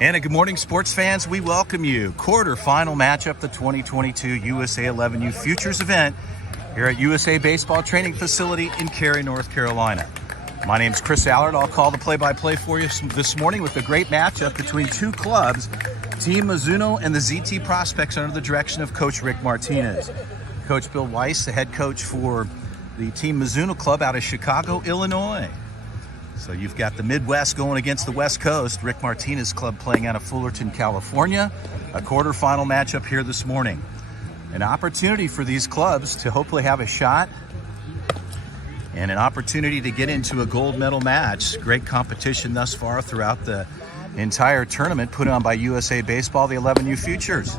And a good morning, sports fans. We welcome you. Quarterfinal matchup, the 2022 USA 11U Futures event here at USA Baseball Training Facility in Cary, North Carolina. My name's Chris Allard. I'll call the play-by-play for you this morning with a great matchup between two clubs, Team Mizuno and the ZT Prospects under the direction of Coach Rick Martinez. Coach Bill Weiss, the head coach for the Team Mizuno club out of Chicago, Illinois. So you've got the Midwest going against the West Coast. Rick Martinez club playing out of Fullerton, California. A quarterfinal matchup here this morning. An opportunity for these clubs to hopefully have a shot and an opportunity to get into a gold medal match. Great competition thus far throughout the entire tournament put on by USA Baseball, the 11U Futures.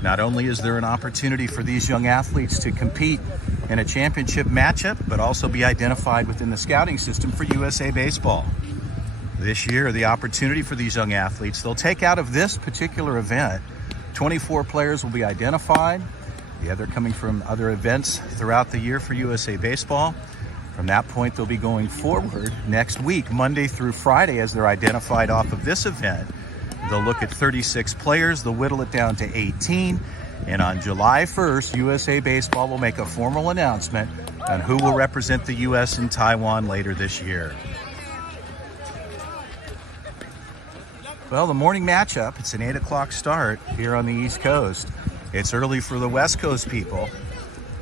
Not only is there an opportunity for these young athletes to compete in a championship matchup, but also be identified within the scouting system for USA Baseball. This year, the opportunity for these young athletes, they'll take out of this particular event, 24 players will be identified. The other coming from other events throughout the year for USA Baseball. From that point, they'll be going forward next week, Monday through Friday, as they're identified off of this event. They'll look at 36 players, they'll whittle it down to 18. And on July 1st, USA Baseball will make a formal announcement on who will represent the U.S. in Taiwan later this year. Well, the morning matchup, it's an 8 o'clock start here on the East Coast. It's early for the West Coast people,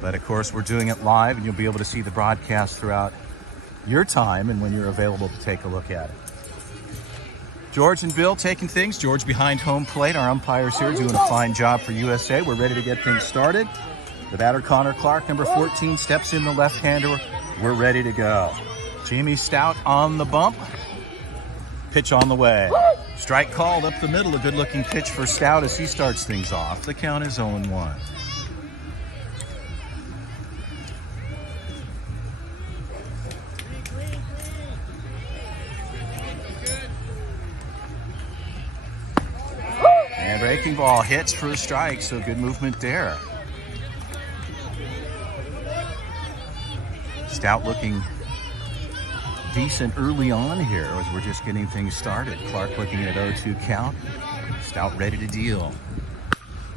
but of course we're doing it live and you'll be able to see the broadcast throughout your time and when you're available to take a look at it. George and Bill taking things. George behind home plate. Our umpires here doing a fine job for USA. We're ready to get things started. The batter, Connor Clark, number 14, steps in the left-hander. We're ready to go. Jamie Stout on the bump. Pitch on the way. Strike called up the middle. A good-looking pitch for Stout as he starts things off. The count is 0-1. And breaking ball hits for a strike, so good movement there. Stout looking decent early on here as we're just getting things started. Clark looking at 0-2 count. Stout ready to deal.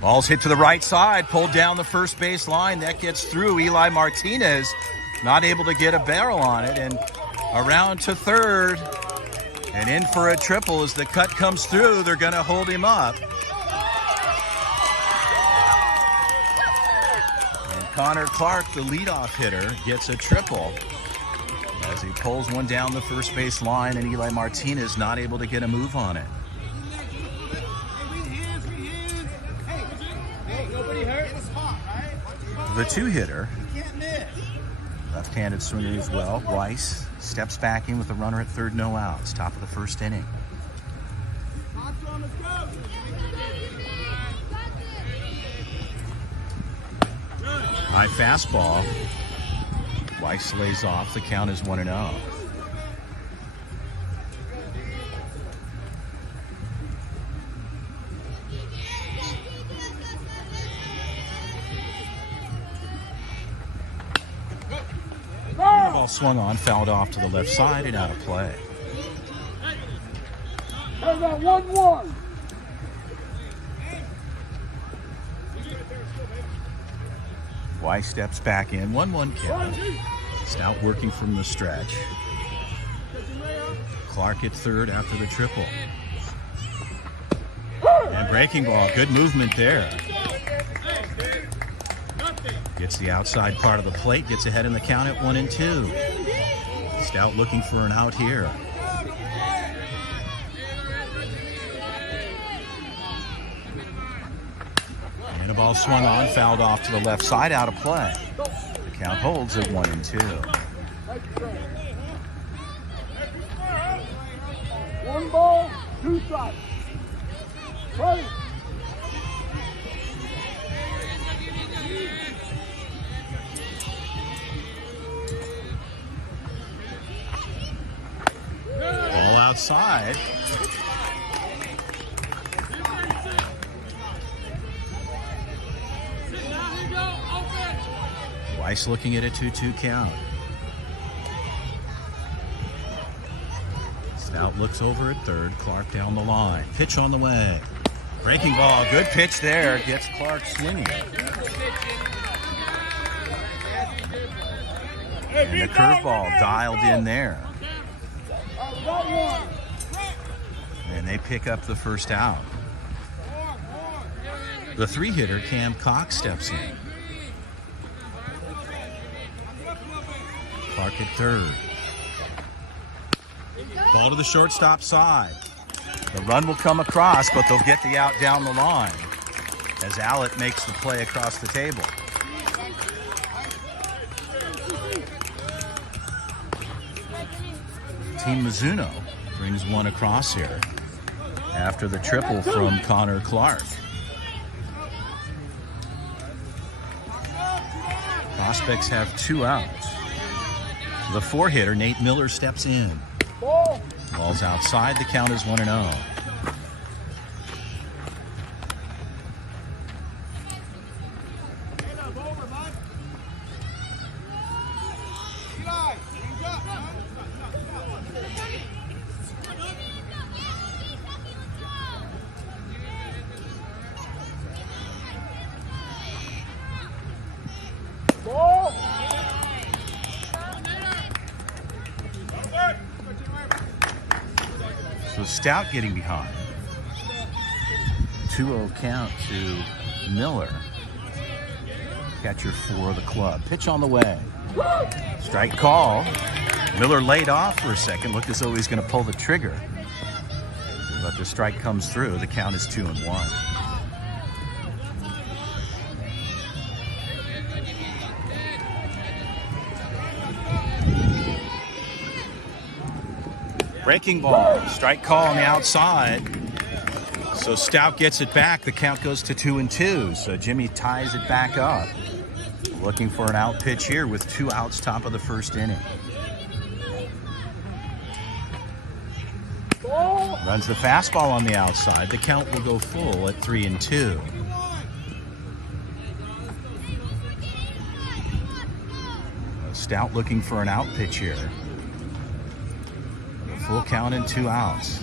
Ball's hit to the right side, pulled down the first base line. That gets through. Eli Martinez not able to get a barrel on it, and around to third. And in for a triple as the cut comes through. They're going to hold him up. And Connor Clark, the leadoff hitter, gets a triple as he pulls one down the first base line, and Eli Martinez not able to get a move on it. The two-hitter, left-handed swinger as well, Weiss, steps back in with a runner at third, no outs, top of the first inning. High fastball. Weiss lays off. The count is 1-0. Ball swung on, fouled off to the left side and out of play. There's that 1-1. Weiss steps back in, 1-1 count. Stout working from the stretch. Clark at third after the triple. And breaking ball, good movement there. Gets the outside part of the plate, gets ahead in the count at 1-2. Stout looking for an out here. And a ball swung on, fouled off to the left side, out of play. The count holds at 1-2. 1 ball, 2 strikes. Ready. Ball outside. Weiss looking at a 2-2 count. Stout looks over at third. Clark down the line. Pitch on the way. Breaking ball. Good pitch there. Gets Clark swinging. And the curveball dialed in there. And they pick up the first out. The 3-hitter, Cam Cox, steps in. Clark at third. Ball to the shortstop side. The run will come across, but they'll get the out down the line as Allett makes the play across the table. Team Mizuno brings one across here after the triple from Connor Clark. Prospects have 2 outs. The 4-hitter, Nate Miller, steps in. Ball's outside. The count is 1-0. So Stout getting behind. 2-0 count to Miller. Catcher for the club. Pitch on the way. Strike call. Miller laid off for a second. Looked as though he's going to pull the trigger. But the strike comes through. The count is 2-1. Breaking ball, strike call on the outside. So Stout gets it back. The count goes to 2-2. So Jimmy ties it back up. Looking for an out pitch here with 2 outs, top of the first inning. Runs the fastball on the outside. The count will go full at 3-2. Stout looking for an out pitch here. Full count and 2 outs.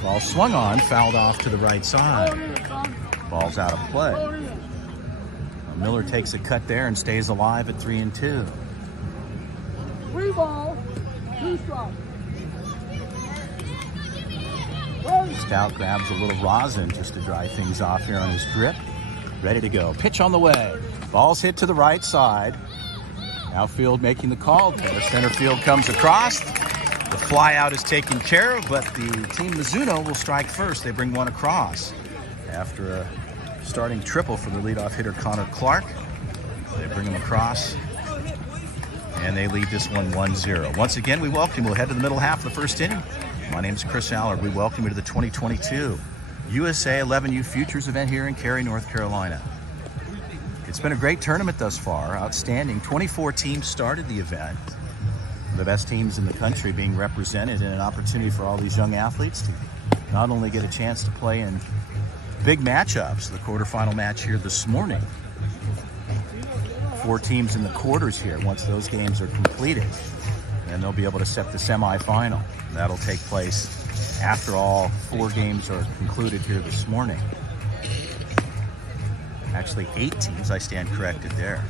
Ball swung on, fouled off to the right side. Ball's out of play. Miller takes a cut there and stays alive at 3-2. 3 balls, 2 strikes. Stout grabs a little rosin just to dry things off here on his grip. Ready to go. Pitch on the way. Ball's hit to the right side. Outfield making the call there. Center field comes across. The fly out is taken care of, but the team Mizuno will strike first. They bring one across. After a starting triple for the leadoff hitter Connor Clark, they bring him across, and they lead this one 1-0. Once again, we welcome you. We'll head to the middle half of the first inning. My name is Chris Allard. We welcome you to the 2022 USA 11U Futures event here in Cary, North Carolina. It's been a great tournament thus far, outstanding. 24 teams started the event. The best teams in the country being represented, and an opportunity for all these young athletes to not only get a chance to play in big matchups, the quarterfinal match here this morning. 4 teams in the quarters here. Once those games are completed, and they'll be able to set the semifinal. That'll take place after all 4 games are concluded here this morning. Actually 8 teams, I stand corrected there.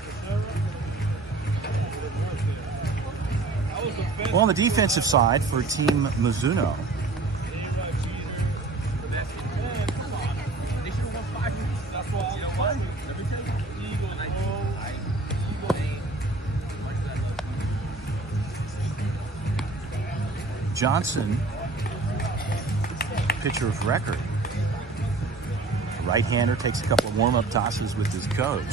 Well, on the defensive side for Team Mizuno, Johnson, pitcher of record. Right-hander takes a couple of warm-up tosses with his coach.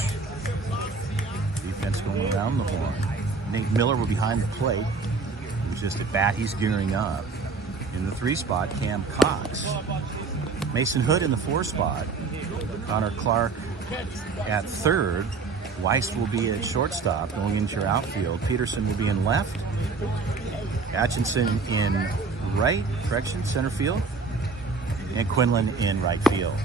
Defense going around the horn. Nate Miller will behind the plate. He's just at bat. He's gearing up. In the 3 spot, Cam Cox. Mason Hood in the 4 spot. Connor Clark at third. Weiss will be at shortstop going into your outfield. Peterson will be in left. Atchison in center field. And Quinlan in right field.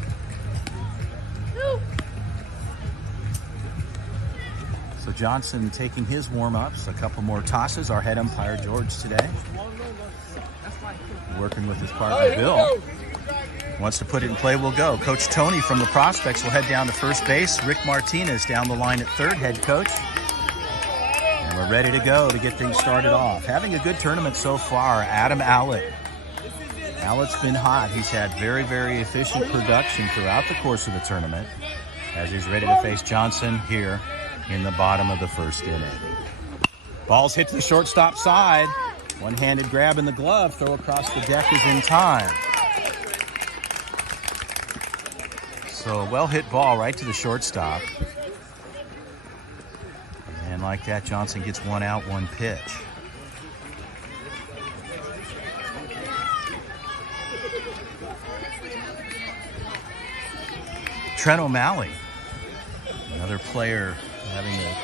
So Johnson taking his warm-ups, a couple more tosses. Our head umpire, George, today. Working with his partner, Bill. Wants to put it in play, will go. Coach Tony from the Prospects will head down to first base. Rick Martinez down the line at third, head coach. And we're ready to go to get things started off. Having a good tournament so far, Adam Allett. Allett's been hot. He's had very, very efficient production throughout the course of the tournament as he's ready to face Johnson here in the bottom of the first inning. Ball's hit to the shortstop side. One-handed grab in the glove. Throw across the deck is in time. So a well-hit ball right to the shortstop. And like that, Johnson gets one out, one pitch. Trent O'Malley, another player having an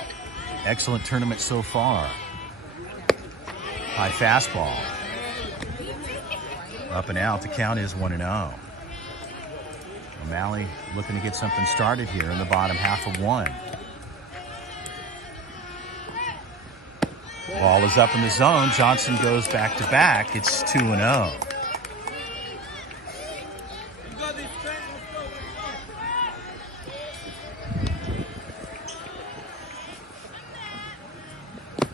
excellent tournament so far. High fastball. Up and out, the count is 1-0. O'Malley looking to get something started here in the bottom half of one. Ball is up in the zone. Johnson goes back to back. It's 2-0.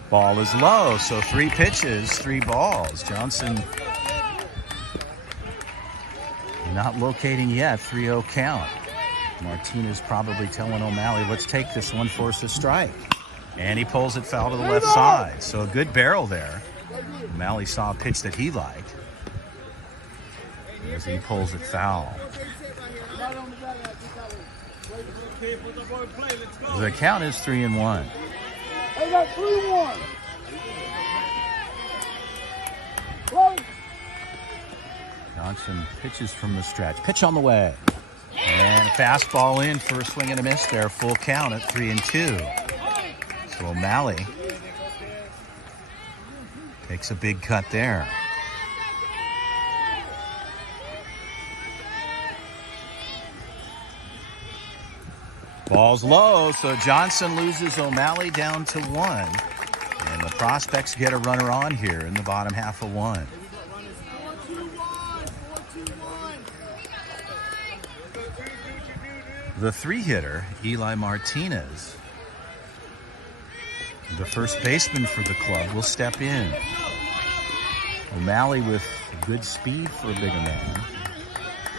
Ball is low, so 3 pitches, 3 balls. Johnson not locating yet, 3-0 count. Martinez probably telling O'Malley, let's take this one, force a strike. And he pulls it foul to the left side. So a good barrel there. O'Malley saw a pitch that he liked as he pulls it foul. The count is 3-1. They got 3-1. Johnson pitches from the stretch. Pitch on the way. And a fastball in for a swing and a miss there. Full count at 3-2. So O'Malley takes a big cut there. Ball's low, so Johnson loses O'Malley down to 1. And the Prospects get a runner on here in the bottom half of 1. The 3-hitter, Eli Martinez, the first baseman for the club, will step in. O'Malley with good speed for a bigger man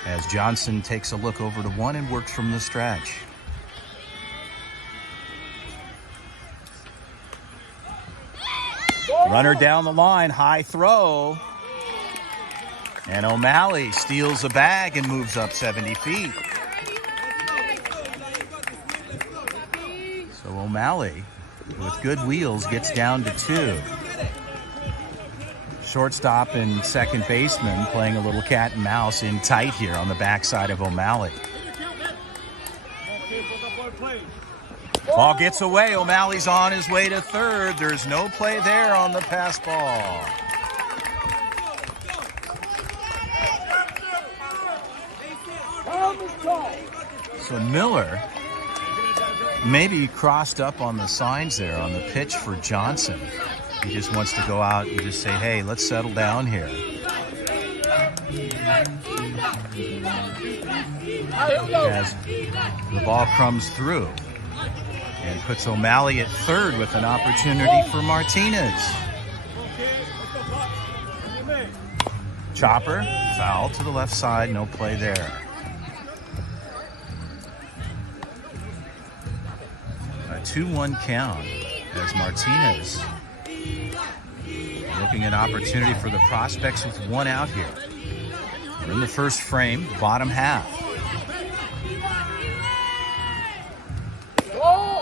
as Johnson takes a look over to 1 and works from the stretch. Runner down the line, high throw. And O'Malley steals a bag and moves up 70 feet. So O'Malley, with good wheels, gets down to 2. Shortstop and second baseman playing a little cat and mouse in tight here on the backside of O'Malley. Ball gets away. O'Malley's on his way to third. There's no play there on the pass ball. So Miller maybe crossed up on the signs there on the pitch for Johnson. He just wants to go out and just say, hey, let's settle down here. As the ball comes through and puts O'Malley at third with an opportunity for Martinez. Chopper, foul to the left side, no play there. A 2-1 count as Martinez looking at opportunity for the Prospects with 1 out here. We're in the first frame, bottom half.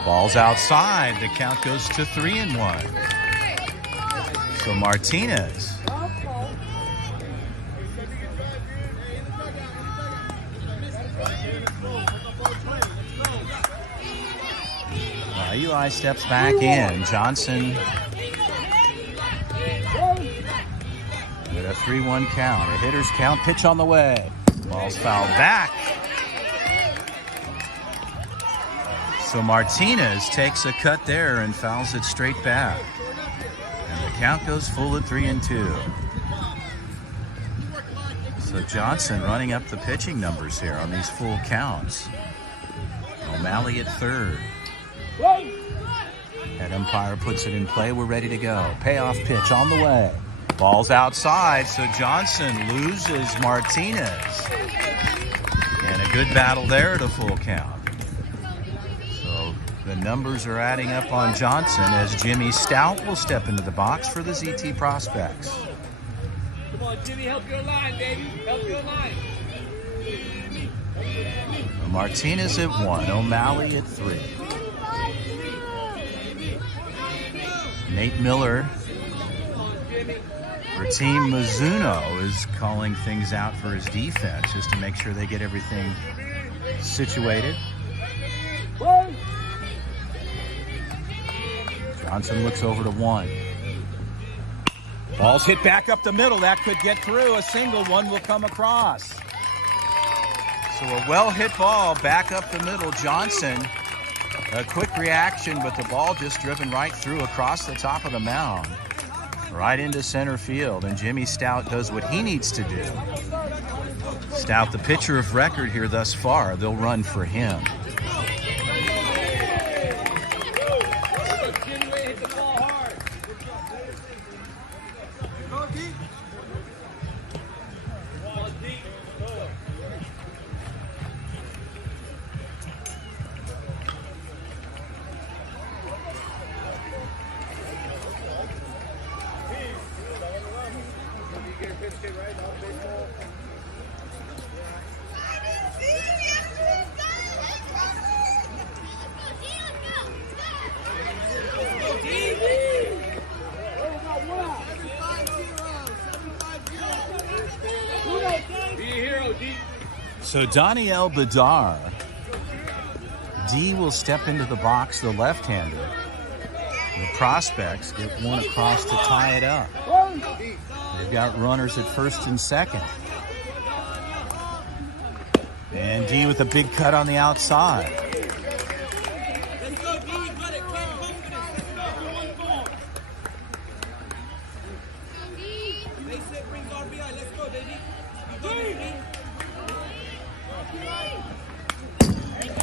Ball's outside. The count goes to 3-1. So Martinez Eli steps back in. Johnson with a 3-1 count. A hitter's count. Pitch on the way. Ball's fouled back. So Martinez takes a cut there and fouls it straight back. And the count goes full at 3-2. So Johnson running up the pitching numbers here on these full counts. O'Malley at third. That umpire puts it in play. We're ready to go. Payoff pitch on the way. Ball's outside, so Johnson loses Martinez. And a good battle there at a full count. So the numbers are adding up on Johnson as Jimmy Stout will step into the box for the ZT Prospects. Come on, Jimmy, help your line, baby. Help your line. Martinez at 1, O'Malley at 3. Nate Miller for Team Mizuno is calling things out for his defense just to make sure they get everything situated. Johnson looks over to 1. Ball's hit back up the middle. That could get through. A single one will come across. So a well-hit ball back up the middle. Johnson, a quick reaction, but the ball just driven right through across the top of the mound, right into center field. And Jimmy Stout does what he needs to do. Stout, the pitcher of record here thus far. They'll run for him. So Daniel Bedar, D will step into the box, the left-hander. The Prospects get one across to tie it up. They've got runners at first and second. And D with a big cut on the outside.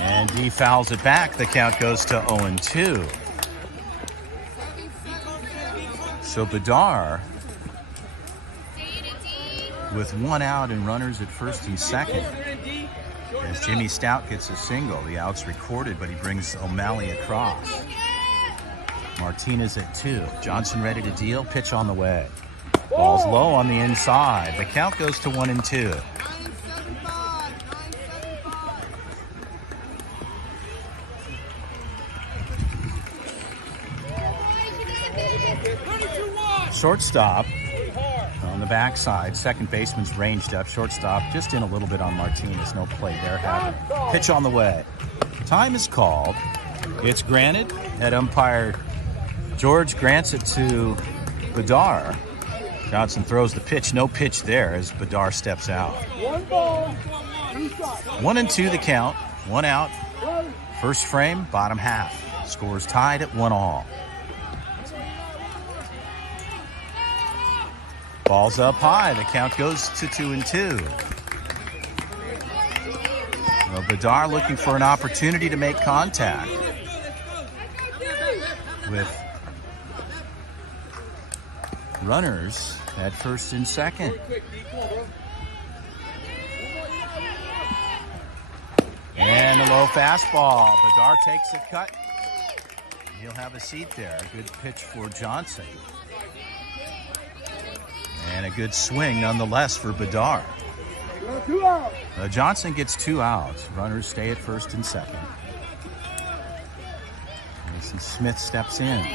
And D fouls it back. The count goes to 0-2. So Bedar with one out and runners at first and second. As Jimmy Stout gets a single, the out's recorded, but he brings O'Malley across. Martinez at 2. Johnson ready to deal. Pitch on the way. Ball's low on the inside. The count goes to 1-2. Shortstop on the backside. Second baseman's ranged up. Shortstop just in a little bit on Martinez. No play there. Pitch on the way. Time is called. It's granted. Head umpire George grants it to Bedar. Johnson throws the pitch. No pitch there as Bedar steps out. 1-2 the count. 1 out. First frame, bottom half. Scores tied at 1-all. Ball's up high. The count goes to 2-2. Well, Bedar looking for an opportunity to make contact with runners at first and second. And a low fastball. Bedar takes a cut. He'll have a seat there. Good pitch for Johnson. And a good swing nonetheless for Bedar. Johnson gets 2 outs. Runners stay at first and second. Mason Smith steps in.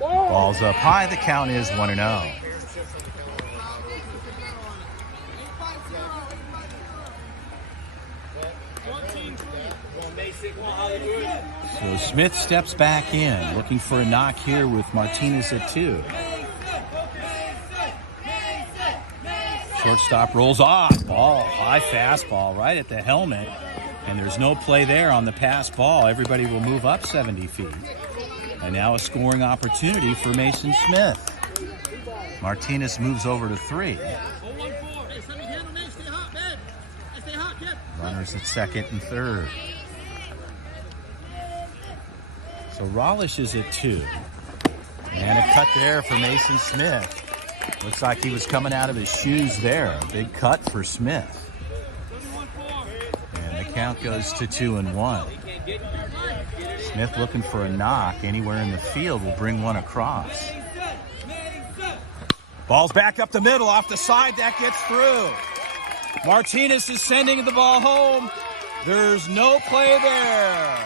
Ball's up high. The count is 1-0. So Smith steps back in, looking for a knock here with Martinez at 2. Shortstop rolls off. Ball, high fastball right at the helmet. And there's no play there on the pass ball. Everybody will move up 70 feet. And now a scoring opportunity for Mason Smith. Martinez moves over to 3. Runners at second and third. So Rollish is at 2. And a cut there for Mason Smith. Looks like he was coming out of his shoes there. Big cut for Smith. And the count goes to 2-1. Smith looking for a knock anywhere in the field will bring one across. Ball's back up the middle, off the side, that gets through. Martinez is sending the ball home. There's no play there.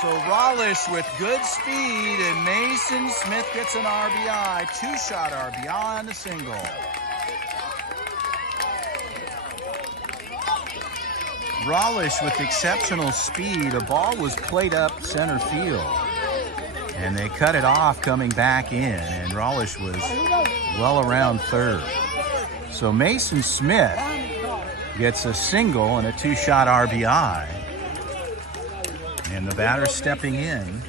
So Rollish with good speed, and Mason Smith gets an RBI, 2-shot RBI on the single. Rollish with exceptional speed. A ball was played up center field, and they cut it off coming back in, and Rollish was well around third. So Mason Smith gets a single and a 2-shot RBI. And the batter stepping in,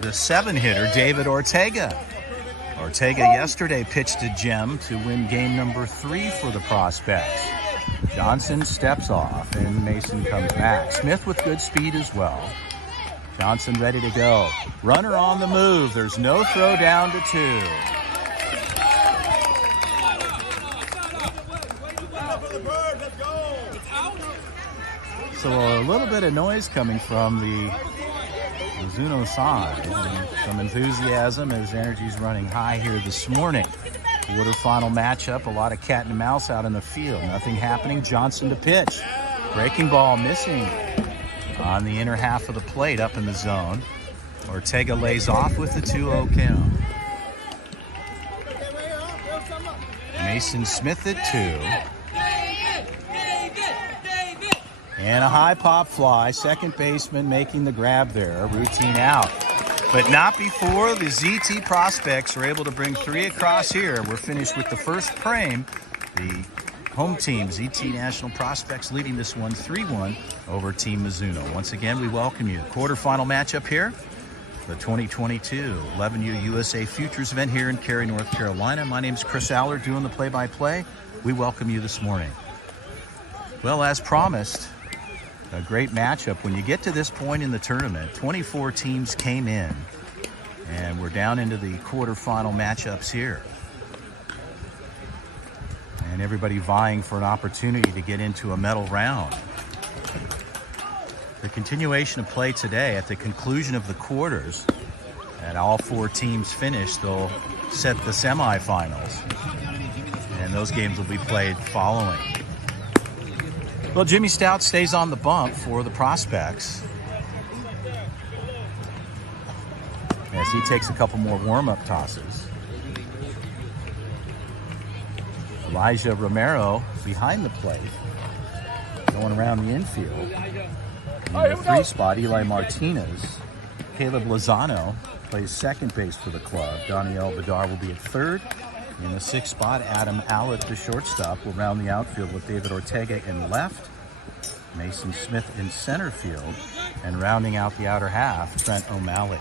the 7-hitter, David Ortega. Ortega yesterday pitched a gem to win game number 3 for the Prospects. Johnson steps off, and Mason comes back. Smith with good speed as well. Johnson ready to go. Runner on the move. There's no throw down to 2. So a little bit of noise coming from the Mizuno side, and some enthusiasm as energy's running high here this morning. Quarterfinal matchup, a lot of cat and mouse out in the field. Nothing happening. Johnson to pitch. Breaking ball missing on the inner half of the plate up in the zone. Ortega lays off with the 2-0 count. Mason Smith at 2. And a high pop fly. Second baseman making the grab there. Routine out. But not before the ZT Prospects are able to bring 3 across here. We're finished with the first frame. The home team, ZT National Prospects, leading this one 3-1 over Team Mizuno. Once again, we welcome you. Quarterfinal matchup here. The 2022 11U USA Futures event here in Cary, North Carolina. My name is Chris Aller, doing the play-by-play. We welcome you this morning. Well, as promised, a great matchup. When you get to this point in the tournament, 24 teams came in, and we're down into the quarterfinal matchups here. And everybody vying for an opportunity to get into a medal round. The continuation of play today, at the conclusion of the quarters, and all 4 teams finish, they'll set the semifinals. And those games will be played following. Well, Jimmy Stout stays on the bump for the Prospects as he takes a couple more warm-up tosses. Elijah Romero behind the plate, going around the infield. In the 3 spot, Eli Martinez. Caleb Lozano plays second base for the club. Daniel Badar will be at third. In the 6th spot, Adam Allett, the shortstop, will round the outfield with David Ortega in left, Mason Smith in center field, and rounding out the outer half, Trent O'Malley.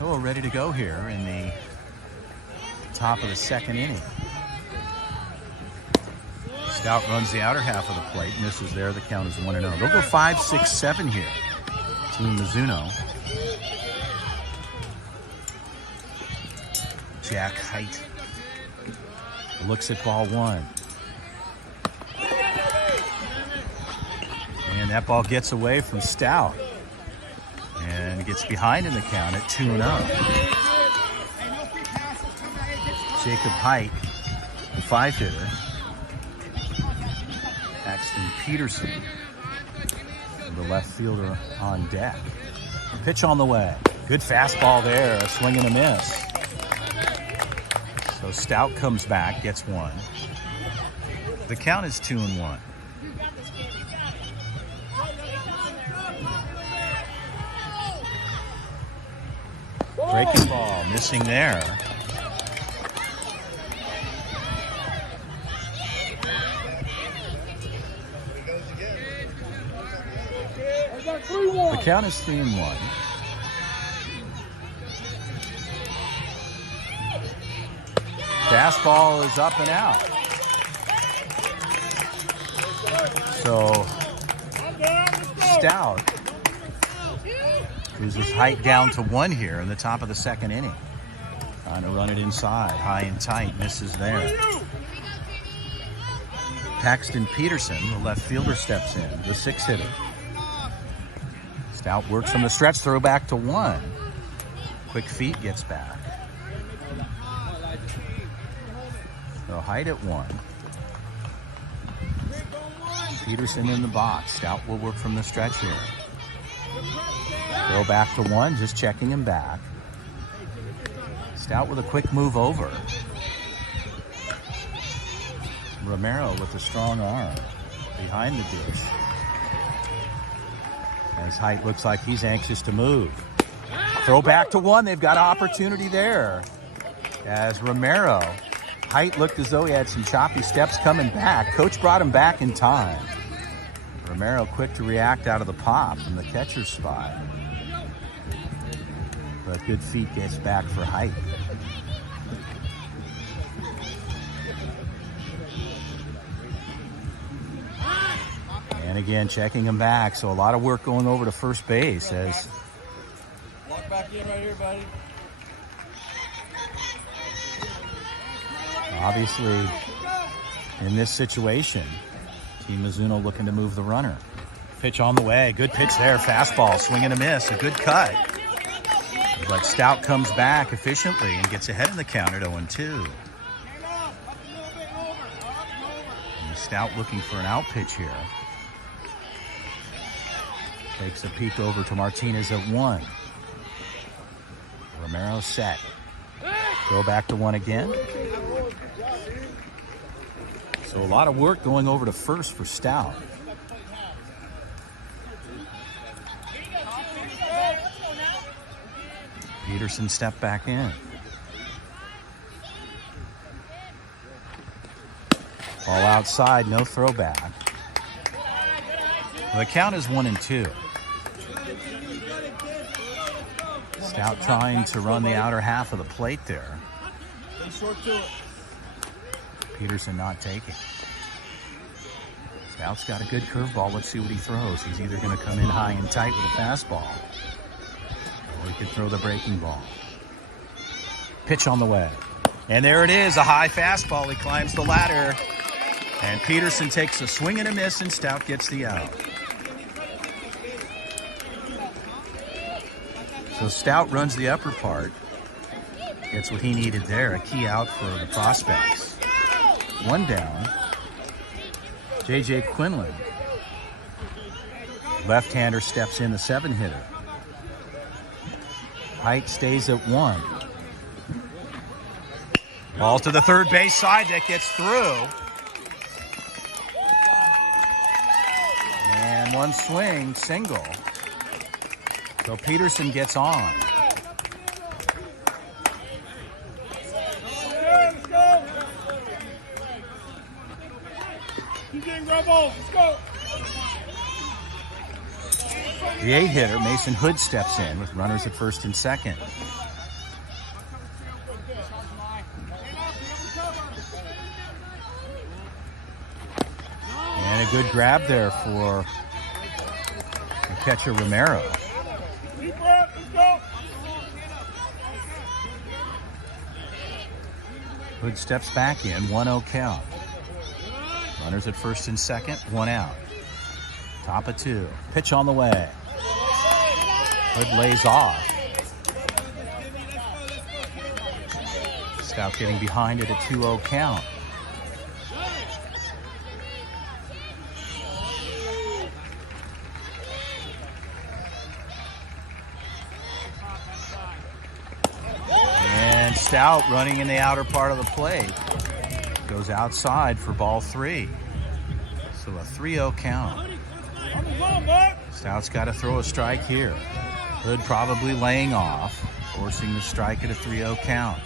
Oh, ready to go here in the top of the 2nd inning. Stout runs the outer half of the plate, misses there. The count is 1-0. They'll go 5, 6, 7 here. Team Mizuno. Jack Height looks at ball 1. And that ball gets away from Stout. And gets behind in the count at 2-0. Jacob Height, the 5-hitter. Paxton Peterson, the left fielder, on deck. Pitch on the way. Good fastball there, a swing and a miss. So Stout comes back, gets 1. The count is 2-1. Breaking ball, missing there. count is 3-1. Fastball is up and out. So Stout moves his height down to 1 here in the top of the second inning. Trying to run it inside, high and tight, misses there. Paxton Peterson, the left fielder, steps in, the 6th hitter. Stout works from the stretch, throw back to 1. Quick feet gets back. So height at 1. Peterson in the box. Stout will work from the stretch here. Throw back to 1, just checking him back. Stout with a quick move over. Romero with a strong arm behind the dish. As Height looks like he's anxious to move. Throw back to 1. They've got opportunity there. As Romero, Height looked as though he had some choppy steps coming back. Coach brought him back in time. Romero quick to react out of the pop from the catcher's spot. But good feet gets back for Height. And again, checking him back. So a lot of work going over to first base as Walk back in right here, buddy. obviously in this situation, Team Mizuno looking to move the runner. Pitch on the way. Good pitch there. Fastball, swing and a miss. A good cut. But Stout comes back efficiently and gets ahead in the count at 0-2. And Stout looking for an out pitch here. Takes a peek over to Martinez at 1. Romero set. Go back to 1 again. So a lot of work going over to first for Stout. Peterson stepped back in. Ball outside, no throwback. The count is 1-2. Stout trying to run the outer half of the plate there. Peterson not taking. Stout's got a good curveball. Let's see what he throws. He's either going to come in high and tight with a fastball, or he could throw the breaking ball. Pitch on the way. And there it is, a high fastball. He climbs the ladder. And Peterson takes a swing and a miss, and Stout gets the out. So Stout runs the upper part. Gets what he needed there, a key out for the prospects. 1 down. J.J. Quinlan. Left-hander steps in, the 7-hitter. Height stays at 1. Ball to the third base side, that gets through. And 1 swing, single. So Peterson gets on. Let's go. Keep getting ground balls. Let's go. The 8-hitter, Mason Hood, steps in with runners at first and second. And a good grab there for the catcher Romero. Deep breath. Let's go. Hood steps back in, 1-0 count. Runners at first and second, 1 out. Top of 2. Pitch on the way. Hood lays off. Stout getting behind it at 2-0 count. And Stout running in the outer part of the plate. Goes outside for ball 3. So a 3-0 count. Stout's got to throw a strike here. Hood probably laying off, forcing the strike at a 3-0 count.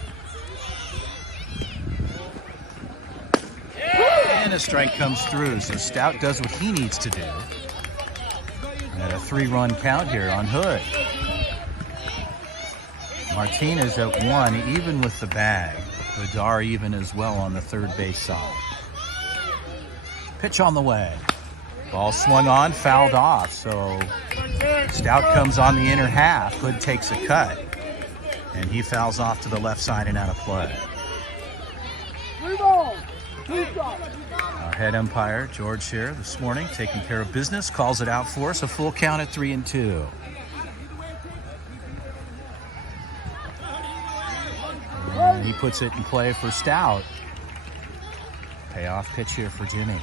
And a strike comes through, so Stout does what he needs to do. At a 3-run count here on Hood. Martinez at 1, even with the bag. Vidar even as well on the third base side. Pitch on the way. Ball swung on, fouled off. So Stout comes on the inner half. Hood takes a cut. And he fouls off to the left side and out of play. Our head umpire, George here this morning, taking care of business, calls it out for us. A full count at 3-2. And he puts it in play for Stout. Payoff pitch here for Jimmy.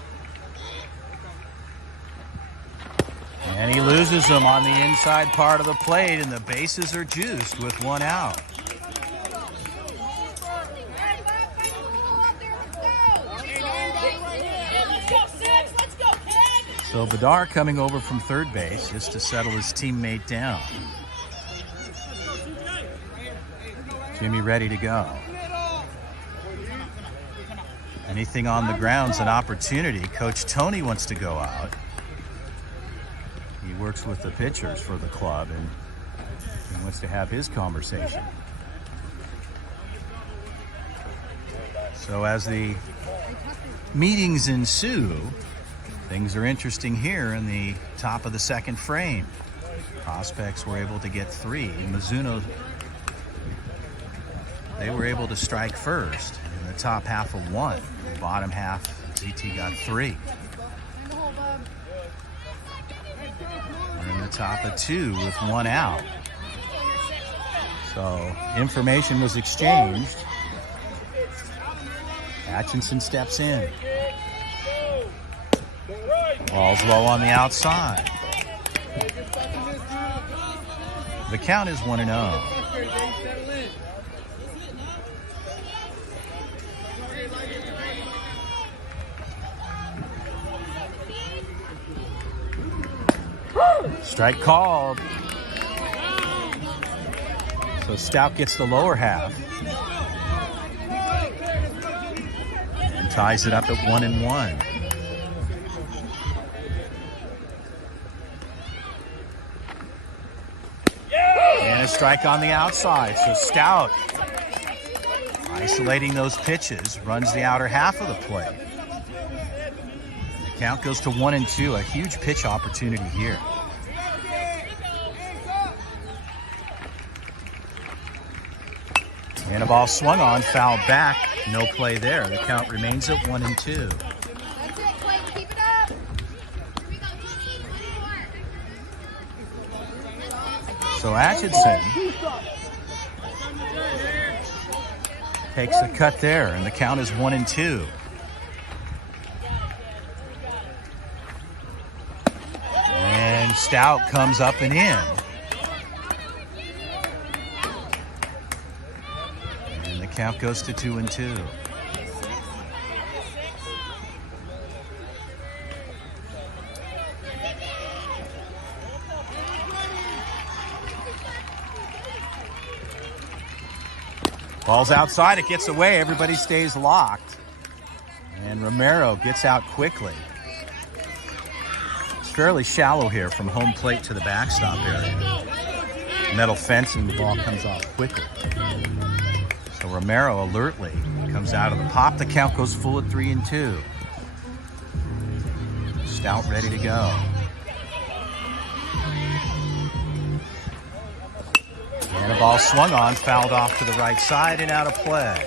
And he loses him on the inside part of the plate, and the bases are juiced with 1 out. So Vidar coming over from third base just to settle his teammate down. Jimmy ready to go. Anything on the ground's an opportunity. Coach Tony wants to go out. He works with the pitchers for the club, and he wants to have his conversation. So as the meetings ensue, things are interesting here in the top of the second frame. Prospects were able to get 3. Mizuno, they were able to strike first in the top half of 1. The bottom half, ZT got 3. We're in the top of 2 with 1 out. So information was exchanged. Atchison steps in. Ball's low on the outside. The count is 1-0. Strike called. So Stout gets the lower half. And ties it up at 1-1. And a strike on the outside. So Stout, isolating those pitches, runs the outer half of the plate. The count goes to 1-2. A huge pitch opportunity here. And a ball swung on, fouled back. No play there. The count remains at 1-2. So Atchison takes a cut there, and the count is 1-2. And Stout comes up and in. And the count goes to 2-2. Ball's outside, it gets away, everybody stays locked. And Romero gets out quickly. It's fairly shallow here from home plate to the backstop area. Metal fencing, the ball comes off quickly. So Romero alertly comes out of the pop. The count goes full at 3-2. Stout ready to go. And the ball swung on, fouled off to the right side and out of play.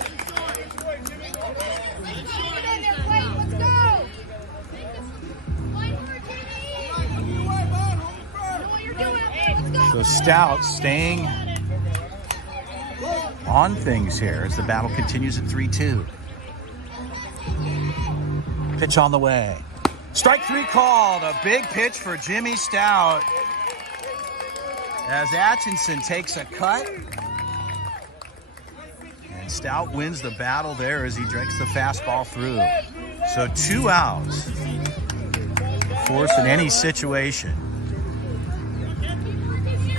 So Stout staying on things here as the battle continues at 3-2. Pitch on the way. Strike 3 called. A big pitch for Jimmy Stout. As Atchison takes a cut, and Stout wins the battle there as he drinks the fastball through. So 2 outs. Force in any situation.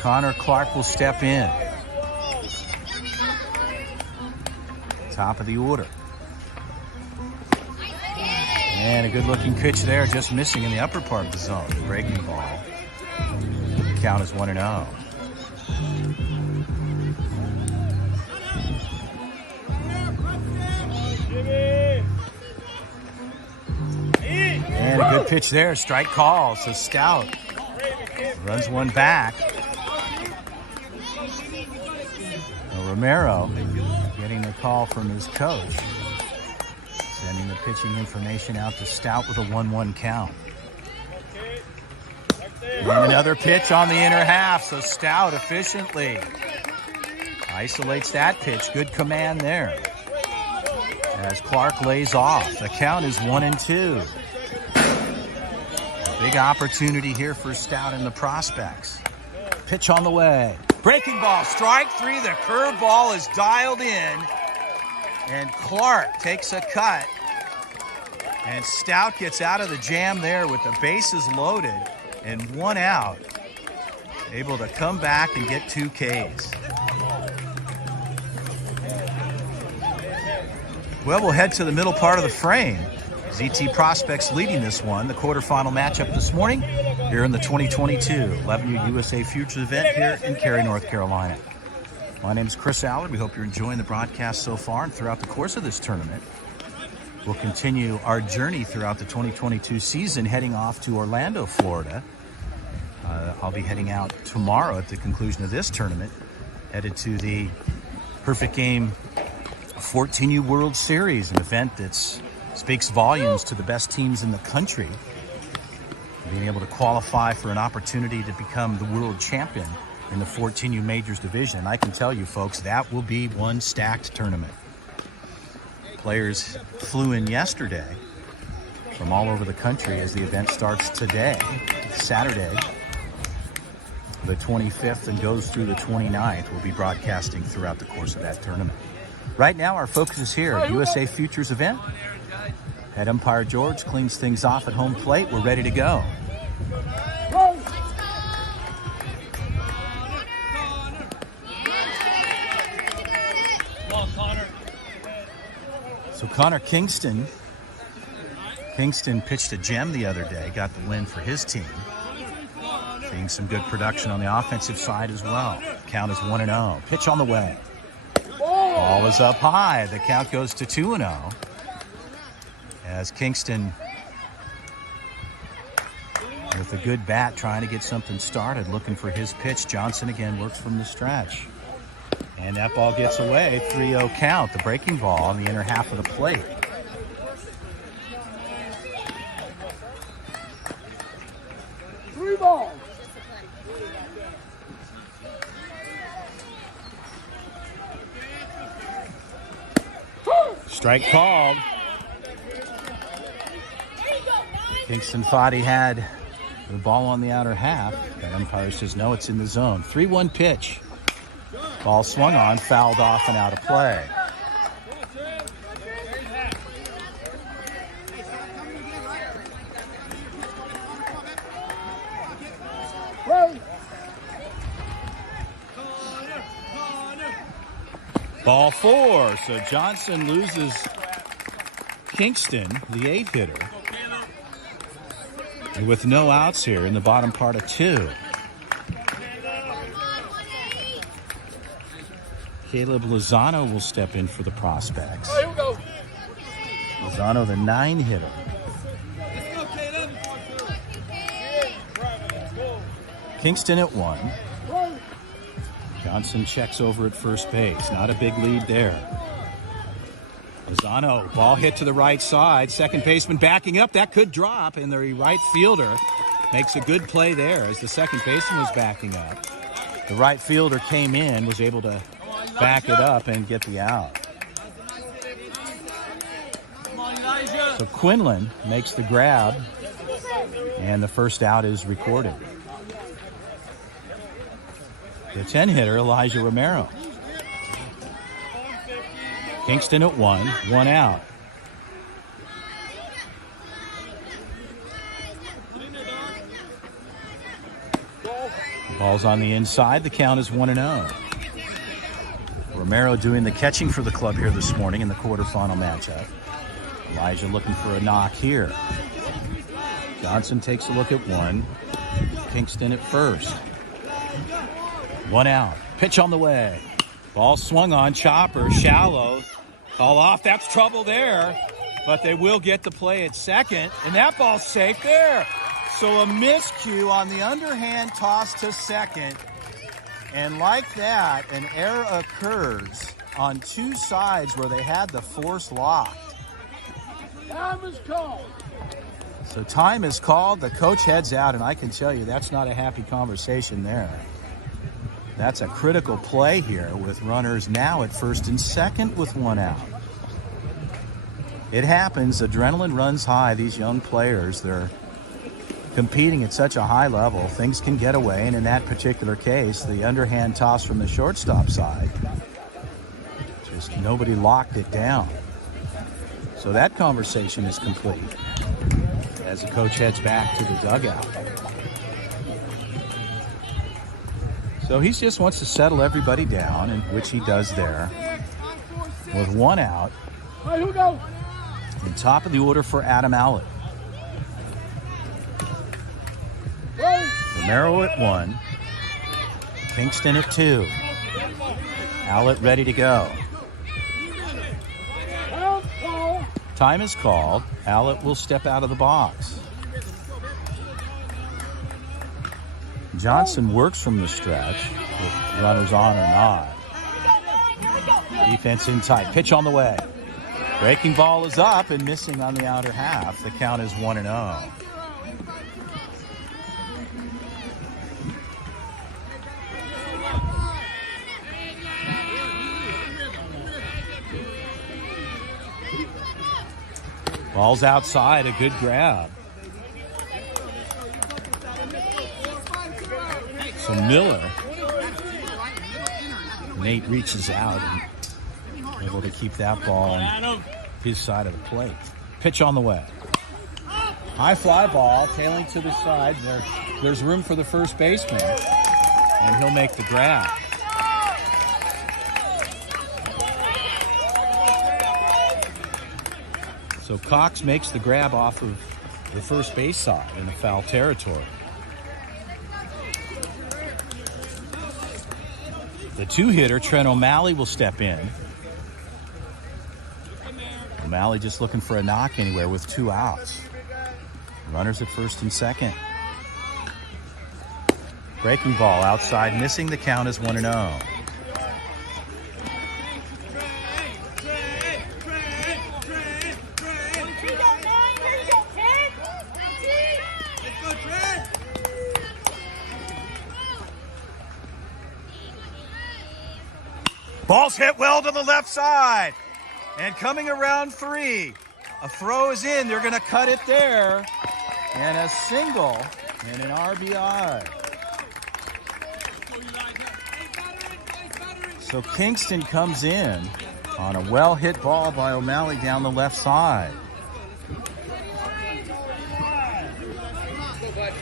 Connor Clark will step in. Top of the order. And a good looking pitch there, just missing in the upper part of the zone. Breaking ball. The count is 1-0. And a good pitch there. Strike call. So Stout runs one back. Romero getting the call from his coach, sending the pitching information out to Stout with a 1-1 count. And another pitch on the inner half, so Stout efficiently isolates that pitch. Good command there as Clark lays off. The count is 1-2. Big opportunity here for Stout and the prospects. Pitch on the way. Breaking ball, strike three. The curveball is dialed in. And Clark takes a cut. And Stout gets out of the jam there with the bases loaded and 1 out. Able to come back and get 2 Ks. Well, we'll head to the middle part of the frame. ZT Prospects leading this one, the quarterfinal matchup this morning here in the 2022 11U USA Futures event here in Cary, North Carolina. My name is Chris Allard. We hope you're enjoying the broadcast so far, and throughout the course of this tournament, we'll continue our journey throughout the 2022 season, heading off to Orlando, Florida. I'll be heading out tomorrow at the conclusion of this tournament, headed to the Perfect Game 14U World Series, an event that's speaks volumes to the best teams in the country. Being able to qualify for an opportunity to become the world champion in the 14U Majors division. And I can tell you folks, that will be one stacked tournament. Players flew in yesterday from all over the country as the event starts today, Saturday, the 25th, and goes through the 29th. We'll be broadcasting throughout the course of that tournament. Right now, our focus is here at USA Futures event. Head umpire George cleans things off at home plate. We're ready to go. So Connor Kingston pitched a gem the other day, got the win for his team. Seeing some good production on the offensive side as well. Count is 1-0. Pitch on the way. Ball is up high. The count goes to 2-0. As Kingston, with a good bat, trying to get something started, looking for his pitch. Johnson again works from the stretch. And that ball gets away, 3-0 count. The breaking ball on the inner half of the plate. Three balls. Strike called. Kingston thought he had the ball on the outer half. The umpire says no, it's in the zone. 3-1 pitch. Ball swung on, fouled off and out of play. Ball 4. So Johnson loses Kingston, the 8-hitter. With no outs here in the bottom part of 2. Caleb Lozano will step in for the prospects. Lozano, the 9-hitter. Kingston at 1. Johnson checks over at first base. Not a big lead there. Lozano, ball hit to the right side. Second baseman backing up. That could drop, and the right fielder makes a good play there as the second baseman was backing up. The right fielder came in, was able to back it up and get the out. So Quinlan makes the grab, and the first out is recorded. The 10-hitter, Elijah Romero. Kingston at 1 out. Ball's on the inside. The count is 1-0. Romero doing the catching for the club here this morning in the quarterfinal matchup. Elijah looking for a knock here. Johnson takes a look at 1. Kingston at first. 1 out. Pitch on the way. Ball swung on. Chopper, shallow. Call off. That's trouble there. But they will get the play at second. And that ball's safe there. So a miscue on the underhand toss to second. And like that, an error occurs on two sides where they had the force locked. Time is called. So time is called. The coach heads out, and I can tell you that's not a happy conversation there. That's a critical play here with runners now at first and second with 1 out. It happens. Adrenaline runs high. These young players, they're competing at such a high level. Things can get away, and in that particular case, the underhand toss from the shortstop side, just nobody locked it down. So that conversation is complete as the coach heads back to the dugout. So he just wants to settle everybody down, and which he does there with 1 out. All right, who goes? And top of the order for Adam Allett. Romero at 1. Kingston at 2. Allett ready to go. Time is called. Allett will step out of the box. Johnson works from the stretch with runners on or not. Defense in tight. Pitch on the way. Breaking ball is up and missing on the outer half. The count is 1-0. Ball's outside, a good grab. So Miller, Nate reaches out and able to keep that ball on his side of the plate. Pitch on the way. High fly ball, tailing to the side. There's room for the first baseman, and he'll make the grab. So Cox makes the grab off of the first base side in the foul territory. The two-hitter, Trent O'Malley, will step in. O'Malley just looking for a knock anywhere with 2 outs. Runners at first and second. Breaking ball outside, missing. The count is 1-0. Ball's hit well to the left side. And coming around 3. A throw is in. They're going to cut it there. And a single and an RBI. So Kingston comes in on a well-hit ball by O'Malley down the left side.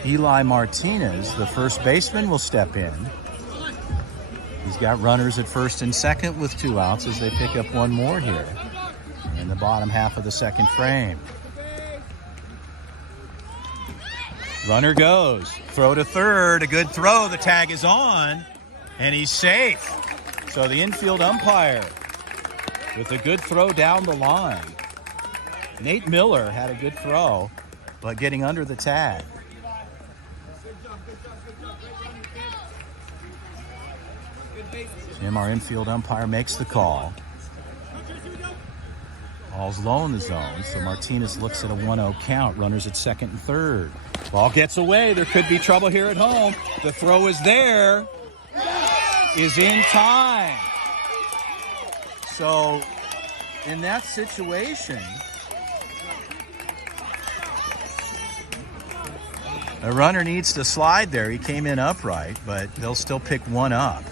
Eli Martinez, the first baseman, will step in. He's got runners at first and second with 2 outs as they pick up one more here in the bottom half of the second frame. Runner goes. Throw to third. A good throw. The tag is on, and he's safe. So the infield umpire with a good throw down the line. Nate Miller had a good throw, but getting under the tag. Jim, our infield umpire, makes the call. Ball's low in the zone, so Martinez looks at a 1-0 count. Runners at second and third. Ball gets away. There could be trouble here at home. The throw is there. Is in time. So, in that situation, a runner needs to slide there. He came in upright, but they'll still pick one up.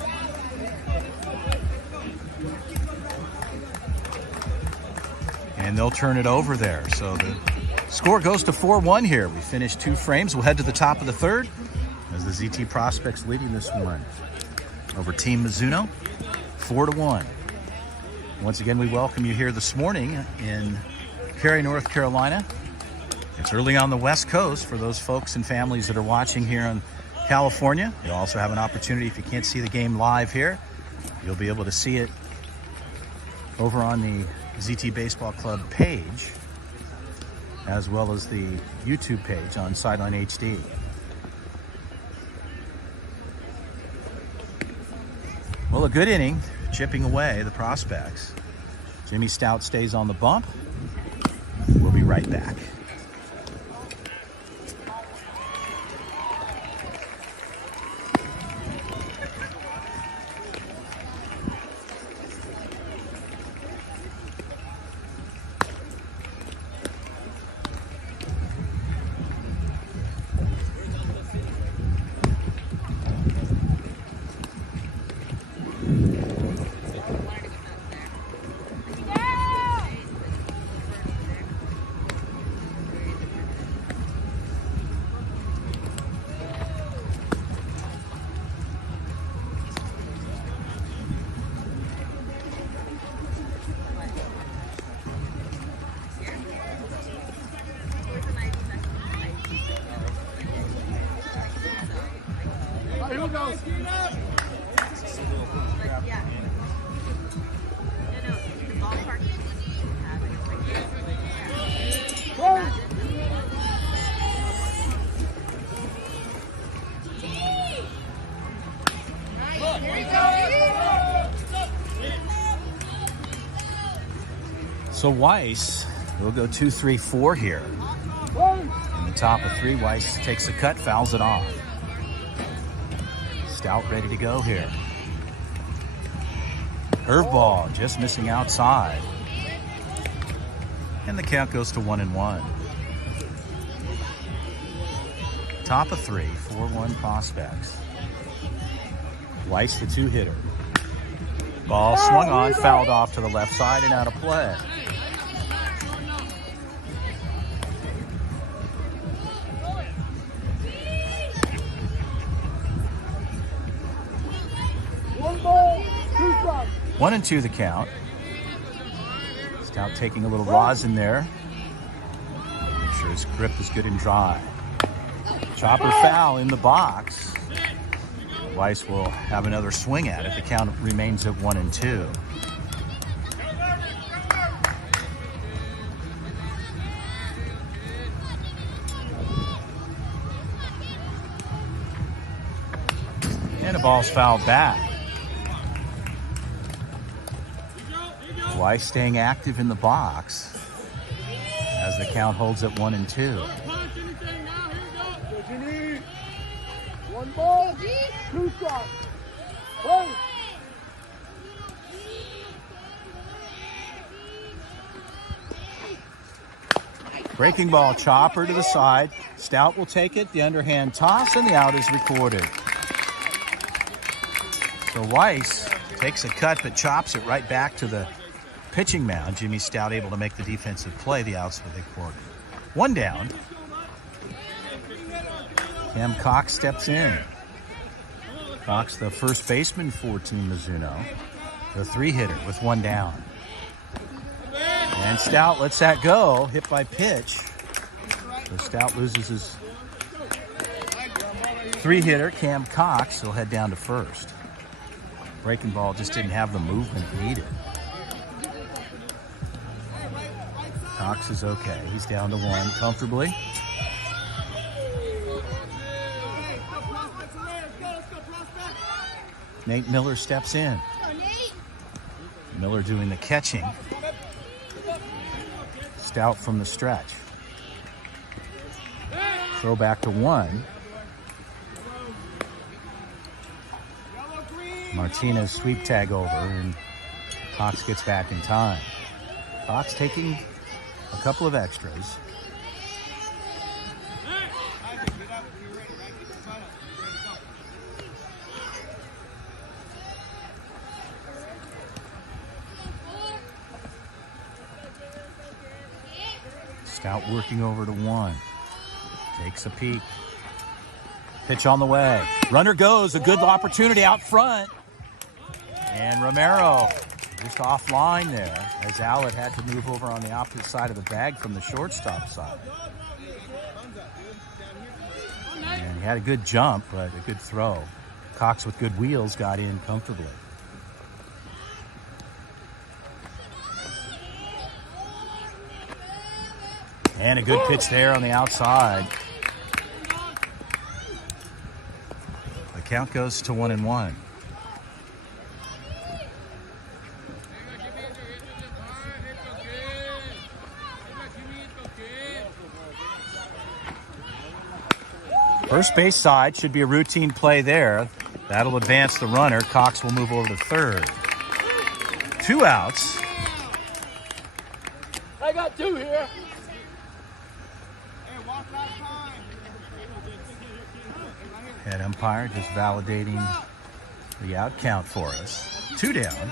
And they'll turn it over there. So the score goes to 4-1 here. We finished 2 frames. We'll head to the top of the third as the ZT Prospects leading this one over Team Mizuno, 4-1. Once again, we welcome you here this morning in Cary, North Carolina. It's early on the West Coast for those folks and families that are watching here on California. You'll also have an opportunity, if you can't see the game live here, you'll be able to see it over on the ZT Baseball Club page, as well as the YouTube page on Sideline HD. Well, a good inning, chipping away the prospects. Jimmy Stout stays on the bump. We'll be right back. So Weiss will go 2-3-4 here. In the top of 3, Weiss takes a cut, fouls it off. Stout ready to go here. Curveball just missing outside. And the count goes to 1-1. Top of 3, 4-1 prospects. Weiss the 2-hitter. Ball swung on, fouled off to the left side and out of play. One and 2 the count. Stout taking a little rosin there. Make sure his grip is good and dry. Chopper foul in the box. Weiss will have another swing at it. The count remains at 1 and 2. And the ball's fouled back. Weiss staying active in the box as the count holds at 1 and 2. 1 ball, 2 strikes. Play. Breaking ball, chopper to the side. Stout will take it. The underhand toss, and the out is recorded. So Weiss takes a cut, but chops it right back to the pitching mound. Jimmy Stout able to make the defensive play. The outs were recorded. 1 down. Cam Cox steps in. Cox, the first baseman for Team Mizuno. The 3-hitter with 1 down. And Stout lets that go. Hit by pitch. So Stout loses his 3-hitter, Cam Cox. He'll head down to first. Breaking ball just didn't have the movement needed. Cox is okay. He's down to 1 comfortably. Nate Miller steps in. Miller doing the catching. Stout from the stretch. Throw back to 1. Martinez sweep tag over, and Cox gets back in time. Cox taking a couple of extras. Stout working over to 1. Takes a peek. Pitch on the way. Runner goes. A good opportunity out front. And Romero just offline there, as Allett had to move over on the opposite side of the bag from the shortstop side. And had a good jump, but a good throw. Cox with good wheels got in comfortably. And a good pitch there on the outside. The count goes to 1-1. First base side should be a routine play there. That'll advance the runner. Cox will move over to third. 2 outs. I got 2 here. Head umpire just validating the out count for us. 2 down.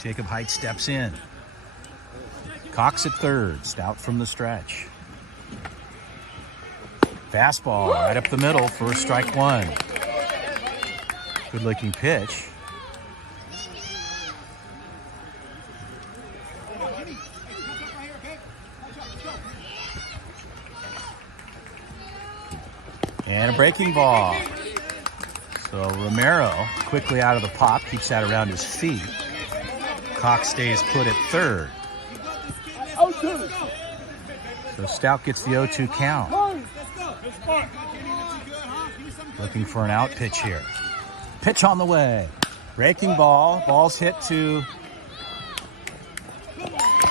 Jacob Height steps in. Cox at third. Stout from the stretch. Fastball right up the middle for strike 1. Good looking pitch. And a breaking ball. So Romero quickly out of the pop, keeps that around his feet. Cox stays put at third. So Stout gets the 0-2 count. Looking for an out pitch here. Pitch on the way. Breaking ball. Ball's hit to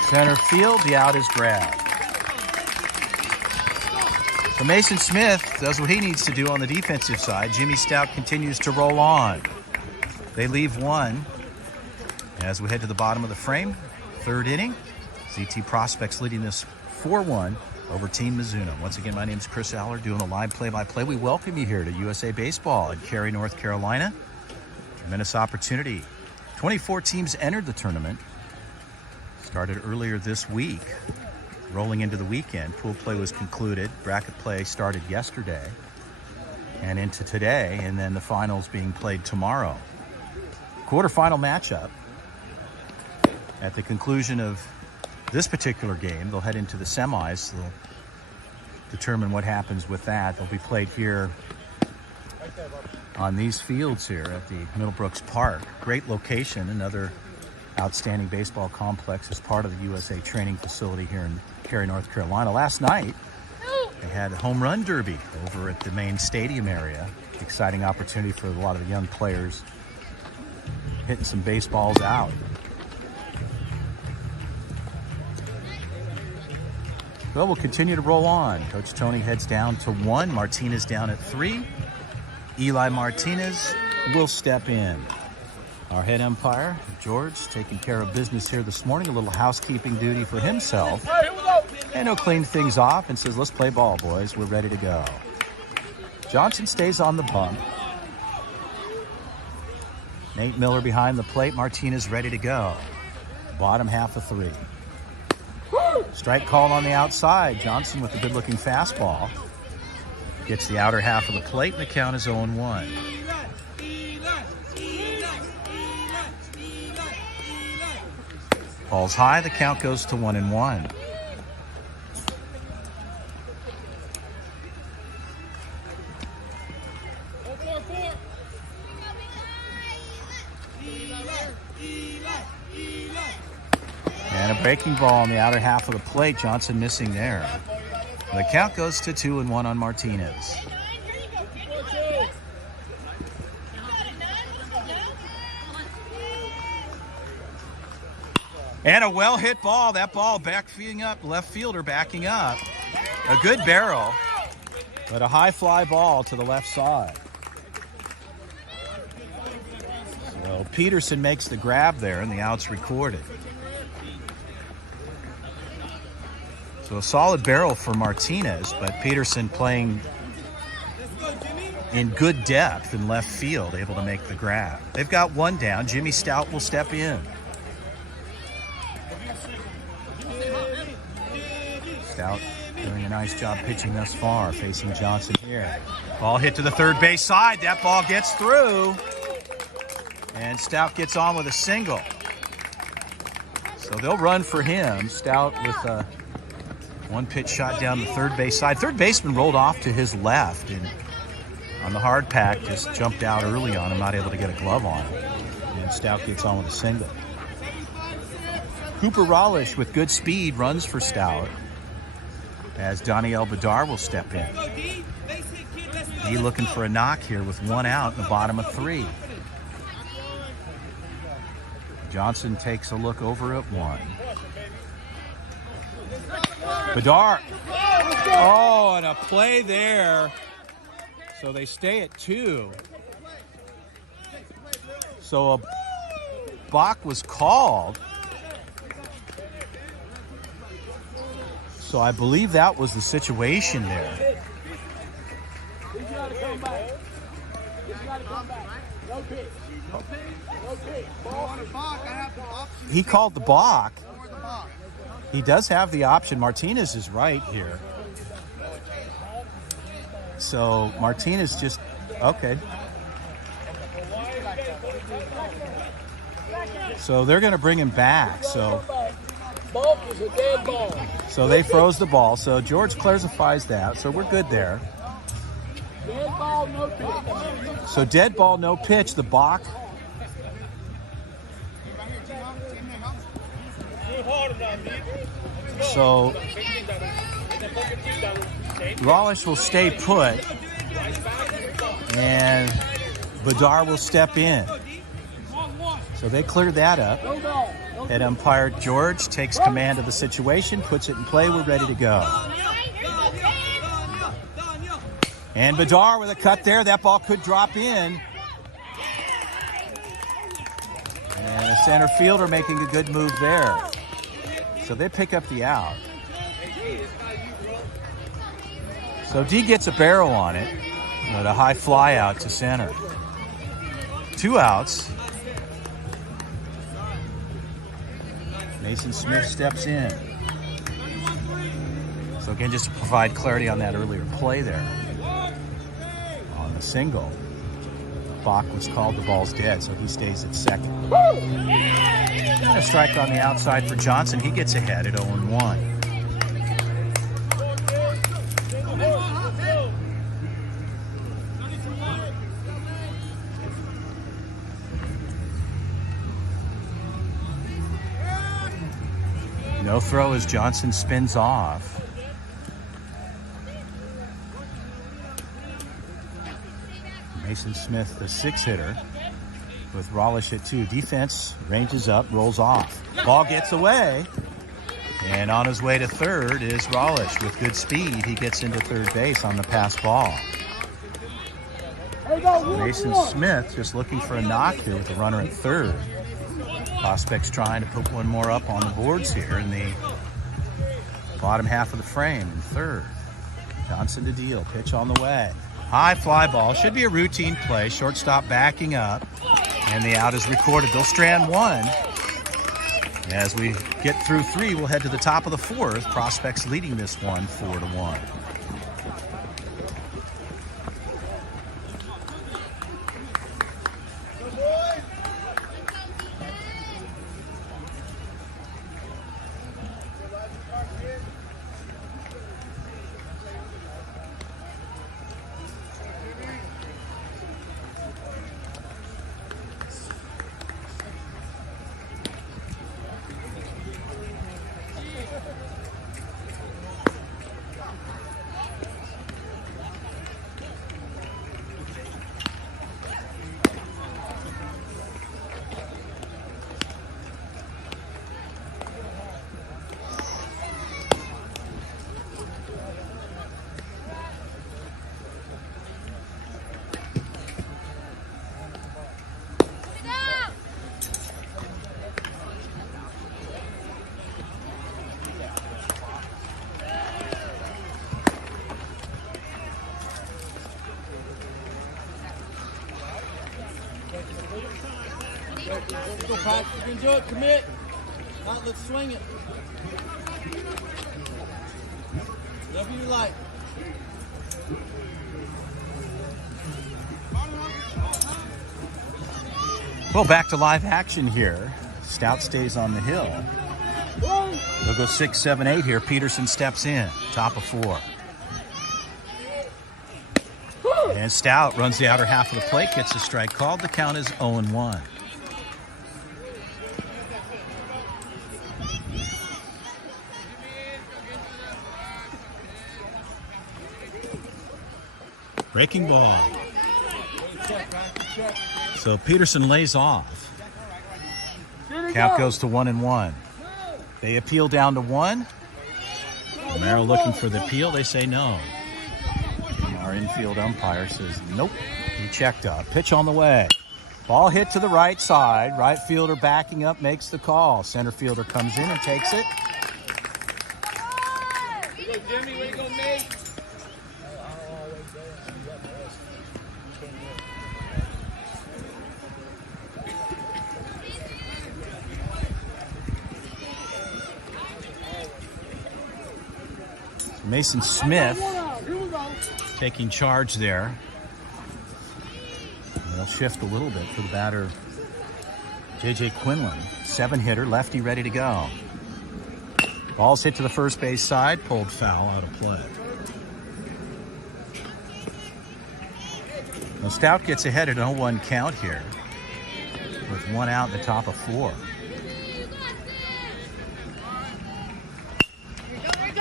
center field. The out is grabbed. So Mason Smith does what he needs to do on the defensive side. Jimmy Stout continues to roll on. They leave 1 as we head to the bottom of the frame. 3rd inning. ZT Prospects leading this 4-1 over Team Mizuno. Once again, my name is Chris Aller, doing a live play-by-play. We welcome you here to USA Baseball in Cary, North Carolina. Tremendous opportunity. 24 teams entered the tournament. Started earlier this week. Rolling into the weekend, pool play was concluded. Bracket play started yesterday and into today, and then the finals being played tomorrow. Quarterfinal matchup. At the conclusion of this particular game, they'll head into the semis. They'll determine what happens with that. They'll be played here on these fields here at the Middlebrooks Park. Great location, another outstanding baseball complex as part of the USA training facility here in Cary, North Carolina. Last night, they had a home run derby over at the main stadium area. Exciting opportunity for a lot of the young players hitting some baseballs out. Well, we'll continue to roll on. Coach Tony heads down to 1. Martinez down at 3. Eli Martinez will step in. Our head umpire, George, taking care of business here this morning. A little housekeeping duty for himself. And he'll clean things off and says, let's play ball, boys. We're ready to go. Johnson stays on the bump. Nate Miller behind the plate. Martinez ready to go. Bottom half of 3. Strike called on the outside. Johnson with a good-looking fastball. Gets the outer half of the plate, and the count is 0-1. Ball's high, the count goes to 1-1. And a breaking ball on the outer half of the plate. Johnson missing there. The count goes to 2-1 on Martinez. And a well-hit ball. That ball backing up, left fielder backing up. A good barrel, but a high fly ball to the left side. So Peterson makes the grab there, and the out's recorded. So a solid barrel for Martinez, but Peterson playing in good depth in left field, able to make the grab. They've got 1 down. Jimmy Stout will step in. Stout doing a nice job pitching thus far, facing Johnson here. Ball hit to the third base side. That ball gets through. And Stout gets on with a single. So they'll run for him. Stout with One pitch shot down the third base side. Third baseman rolled off to his left and on the hard pack just jumped out early on him, not able to get a glove on it. And Stout gets on with a single. Cooper Rollish with good speed runs for Stout as Daniel Badar will step in. He looking for a knock here with one out in the bottom of 3. Johnson takes a look over at 1. Badar. Oh, and a play there. So they stay at 2. So a balk was called. So I believe that was the situation there. He's got to come back. He's got to come back. No pitch. No pitch. No pitch. Ball on a balk. I have the option. He called the balk. He does have the option. Martinez is right here. So Martinez just, okay. So they're going to bring him back. So Balk is a dead ball. So they froze the ball. So George clarifies that. So we're good there. Dead ball, no pitch. So dead ball, no pitch. The balk. So Rollish will stay put. And Badar will step in. So they cleared that up. Head umpire George takes command of the situation, puts it in play. We're ready to go. And Badar with a cut there. That ball could drop in. And the center fielder making a good move there. So they pick up the out. So D gets a barrel on it, but a high fly out to center. 2 outs. Mason Smith steps in. So again, just to provide clarity on that earlier play there. On the single, Bach was called, the ball's dead, so he stays at second. And a strike on the outside for Johnson. He gets ahead at 0-1. No throw as Johnson spins off. Mason Smith, the 6-hitter, with Rollish at 2. Defense ranges up, rolls off. Ball gets away. And on his way to third is Rollish with good speed. He gets into third base on the pass ball. Mason Smith just looking for a knock here with a runner at third. Prospects trying to put one more up on the boards here in the bottom half of the frame in third. Johnson to deal. Pitch on the way. High fly ball. Should be a routine play. Shortstop backing up. And the out is recorded. They'll strand 1. As we get through 3, we'll head to the top of the 4th. Prospects leading this one 4-1. Go, Pat. You can do it. Commit. Now let's swing it. Whatever you like. Well, back to live action here. Stout stays on the hill. They'll go 6, 7, 8 here. Peterson steps in, top of 4. And Stout runs the outer half of the plate, gets a strike called. The count is 0-1. Breaking ball. So Peterson lays off. Count goes to 1-1. They appeal down to 1. Romero looking for the appeal. They say no. And our infield umpire says nope. He checked up. Pitch on the way. Ball hit to the right side. Right fielder backing up makes the call. Center fielder comes in and takes it. Way to go, Jimmy. Way to go, Nate. Mason Smith taking charge there. They'll shift a little bit for the batter, J.J. Quinlan. 7-hitter, lefty ready to go. Ball's hit to the first base side, pulled foul, out of play. Now Stout gets ahead at an 0-1 count here with 1 out in the top of 4.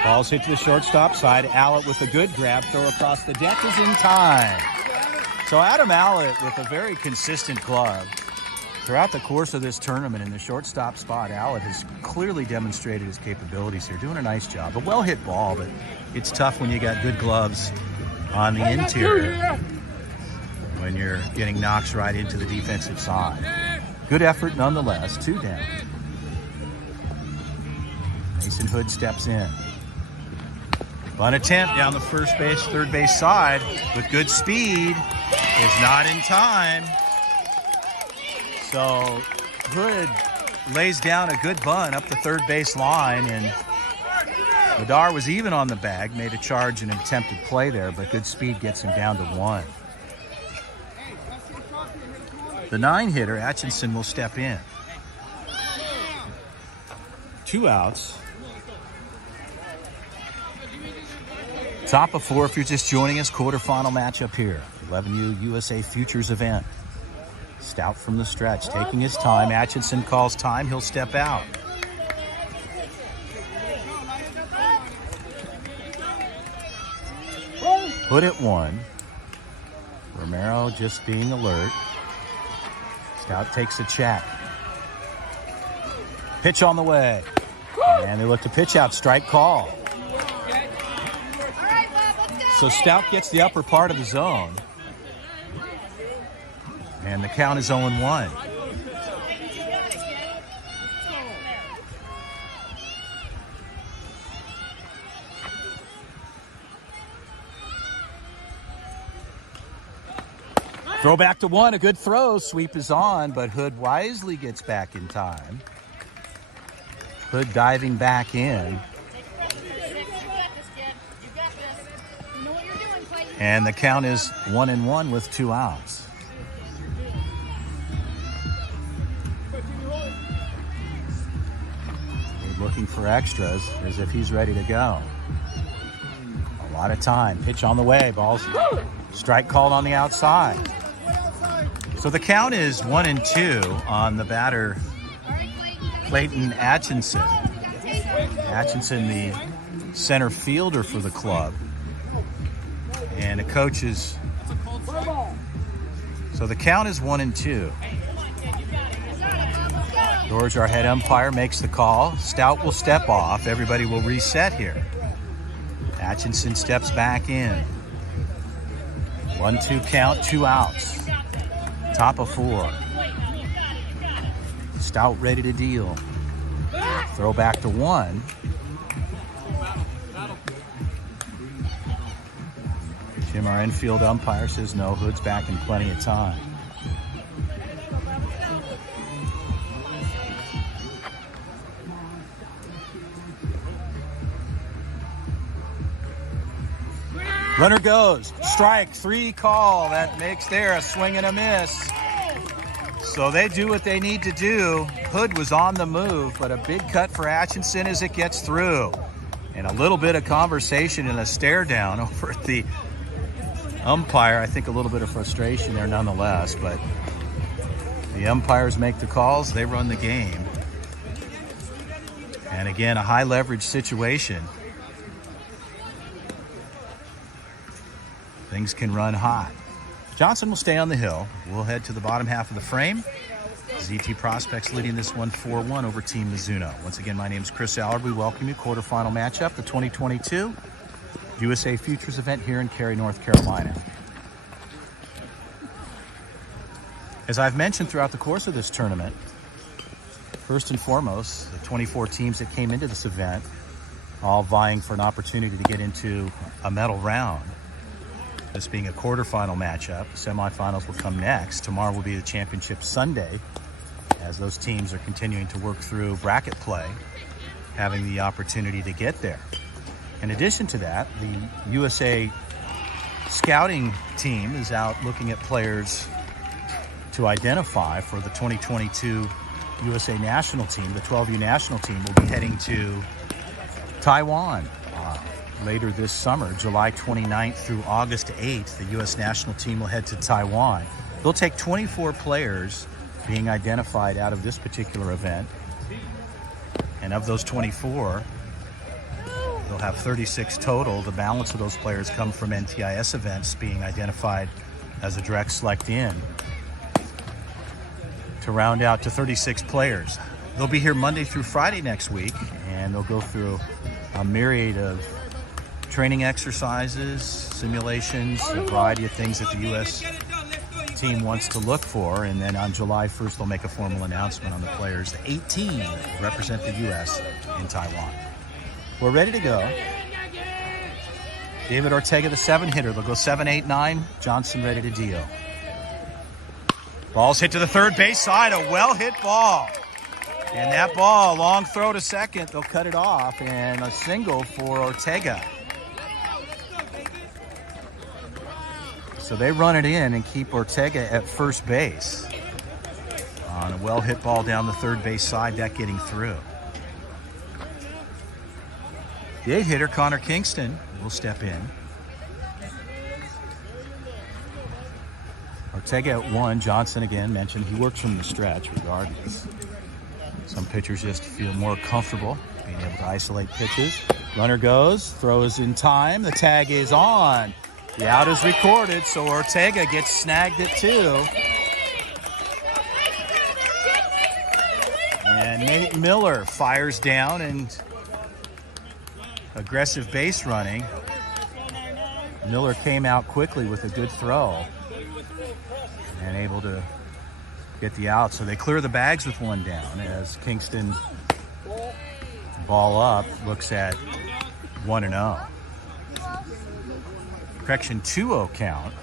Ball's hit to the shortstop side. Allett with a good grab. Throw across the deck is in time. So Adam Allett with a very consistent glove. Throughout the course of this tournament in the shortstop spot, Allett has clearly demonstrated his capabilities here. Doing a nice job. A well-hit ball, but it's tough when you got good gloves on the interior. When you're getting knocks right into the defensive side. Good effort nonetheless. 2 down. Mason Hood steps in. Bunt attempt down the first base, third base side with good speed. Is not in time. So Hood lays down a good bunt up the third base line, and Madar was even on the bag, made a charge and an attempted play there, but good speed gets him down to 1. The 9-hitter, Atchison, will step in. 2 outs. Top of 4 if you're just joining us. Quarterfinal matchup here. 11U USA Futures event. Stout from the stretch, taking his time. Atchison calls time. He'll step out. Put it 1. Romero just being alert. Stout takes a check. Pitch on the way. And they look to pitch out. Strike call. So Stout gets the upper part of the zone. And the count is 0-1. Throw back to 1, a good throw. Sweep is on, but Hood wisely gets back in time. Hood diving back in. And the count is 1-1 with 2 outs. We're looking for extras as if he's ready to go. A lot of time. Pitch on the way. Ball's strike called on the outside. So the count is 1-2 on the batter, Clayton Atchison. Atchison, the center fielder for the club. And the coaches. So the count is 1-2. George, our head umpire, makes the call. Stout will step off. Everybody will reset here. Atchison steps back in. 1-2 count, 2 outs. Top of 4. Stout ready to deal. Throw back to 1. Jim, our infield umpire, says no. Hood's back in plenty of time. Runner goes. Strike 3 call. That makes there a swing and a miss. So they do what they need to do. Hood was on the move, but a big cut for Atchison as it gets through. And a little bit of conversation and a stare down over at the umpire. I think a little bit of frustration there nonetheless, but the umpires make the calls, they run the game. And again, a high leverage situation. Things can run hot. Johnson will stay on the hill. We'll head to the bottom half of the frame. ZT Prospects leading this one 4-1 over Team Mizuno. Once again, my name is Chris Allard. We welcome you. Quarterfinal matchup, the 2022 USA Futures event here in Cary, North Carolina. As I've mentioned throughout the course of this tournament, first and foremost, the 24 teams that came into this event, all vying for an opportunity to get into a medal round. This being a quarterfinal matchup, semifinals will come next. Tomorrow will be the championship Sunday, as those teams are continuing to work through bracket play, having the opportunity to get there. In addition to that, the USA scouting team is out looking at players to identify for the 2022 USA national team. The 12U national team will be heading to Taiwan later this summer. July 29th through August 8th, the U.S. national team will head to Taiwan. They'll take 24 players being identified out of this particular event. And of those 24, they'll have 36 total. The balance of those players come from NTIS events being identified as a direct select in to round out to 36 players. They'll be here Monday through Friday next week, and they'll go through a myriad of training exercises, simulations, a variety of things that the U.S. team wants to look for. And then on July 1st, they'll make a formal announcement on the players, the 18 that represent the U.S. in Taiwan. We're ready to go. David Ortega, the 7-hitter. They'll go 7, 8, 9. Johnson ready to deal. Ball's hit to the third base side, a well-hit ball. And that ball, long throw to second, they'll cut it off, and a single for Ortega. So they run it in and keep Ortega at first base on a well-hit ball down the third base side, that getting through. The 8-hitter, Connor Kingston, will step in. Ortega at 1. Johnson, again, mentioned he works from the stretch regardless. Some pitchers just feel more comfortable being able to isolate pitches. Runner goes, throw is in time, the tag is on. The out is recorded, so Ortega gets snagged at 2. And Nate Miller fires down, and aggressive base running. Miller came out quickly with a good throw and able to get the out. So they clear the bags with 1 down as Kingston, ball up, looks at 1-0. Correction, 2-0 count.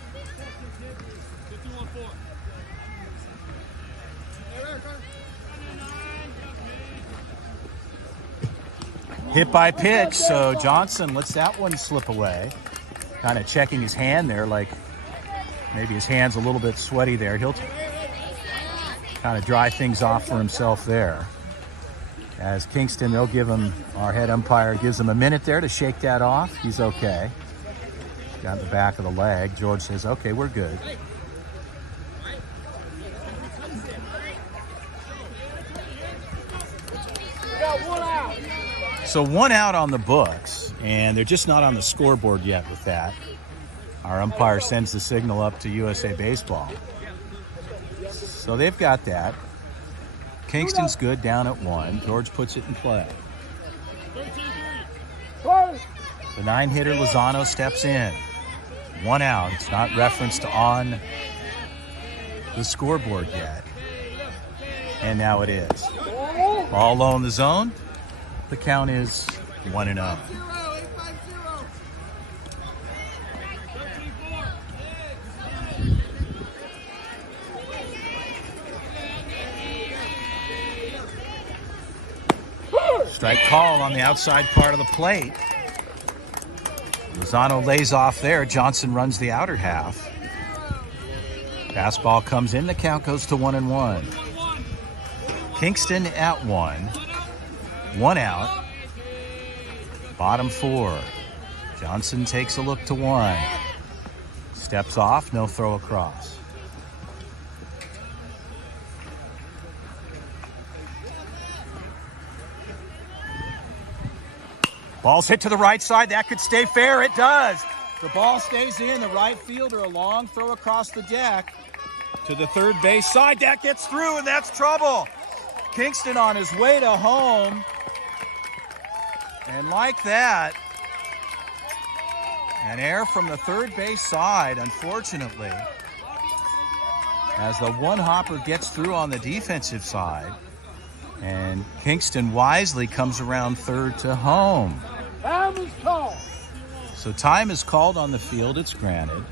Hit by pitch, so Johnson lets that one slip away. Kind of checking his hand there, like maybe his hand's a little bit sweaty there. He'll kind of dry things off for himself there. As Kingston, they'll give him, our head umpire gives him a minute there to shake that off. He's okay. Got the back of the leg. George says, okay, we're good. So 1 out on the books, and they're just not on the scoreboard yet with that. Our umpire sends the signal up to USA Baseball. So they've got that. Kingston's good down at 1. George puts it in play. The 9-hitter Lozano steps in. 1 out. It's not referenced on the scoreboard yet. And now it is. Ball low in the zone. The count is 1-0. Strike call on the outside part of the plate. Lozano lays off there. Johnson runs the outer half. Fastball comes in, the count goes to 1-1. Kingston at 1. 1 out. Bottom 4. Johnson takes a look to 1. Steps off, no throw across. Ball's hit to the right side. That could stay fair. It does. The ball stays in. The right fielder, a long throw across the deck to the third base side. That gets through, and that's trouble. Kingston on his way to home. And like that, an error from the third base side, unfortunately, as the one hopper gets through on the defensive side. And Kingston wisely comes around third to home. Time is called. So time is called on the field. It's granted.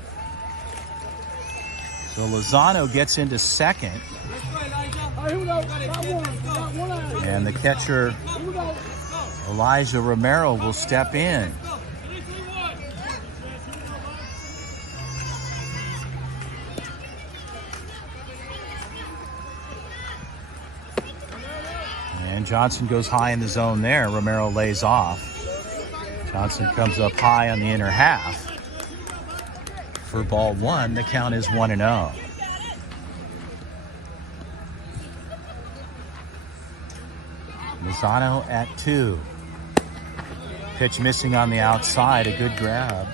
So Lozano gets into second. And the catcher, Elijah Romero, will step in. And Johnson goes high in the zone there. Romero lays off. Johnson comes up high on the inner half. For ball 1, the count is 1-0. Mizuno at 2. Pitch missing on the outside. A good grab.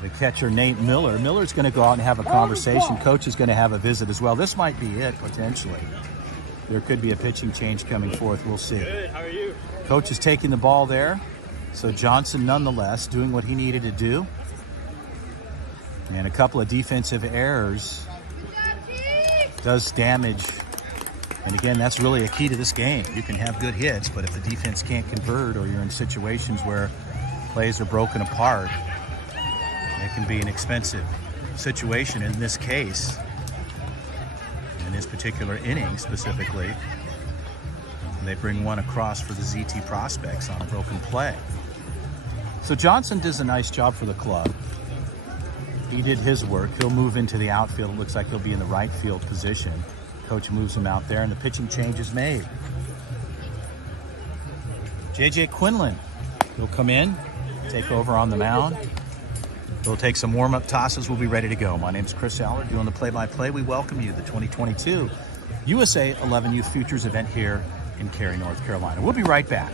The catcher, Nate Miller. Miller's going to go out and have a conversation. Coach is going to have a visit as well. This might be it, potentially. There could be a pitching change coming forth. We'll see. Good. How are you? Coach is taking the ball there. So Johnson, nonetheless, doing what he needed to do. And a couple of defensive errors does damage. And again, that's really a key to this game. You can have good hits, but if the defense can't convert, or you're in situations where plays are broken apart, it can be an expensive situation. In this case, in this particular inning specifically, they bring one across for the ZT prospects on a broken play. So Johnson does a nice job for the club. He did his work. He'll move into the outfield. It looks like he'll be in the right field position. Coach moves him out there, and the pitching change is made. J.J. Quinlan will come in, take over on the mound. We'll take some warm-up tosses. We'll be ready to go. My name's Chris Allard, doing the play-by-play. We welcome you to the 2022 USA 11 Youth Futures event here in Cary, North Carolina. We'll be right back.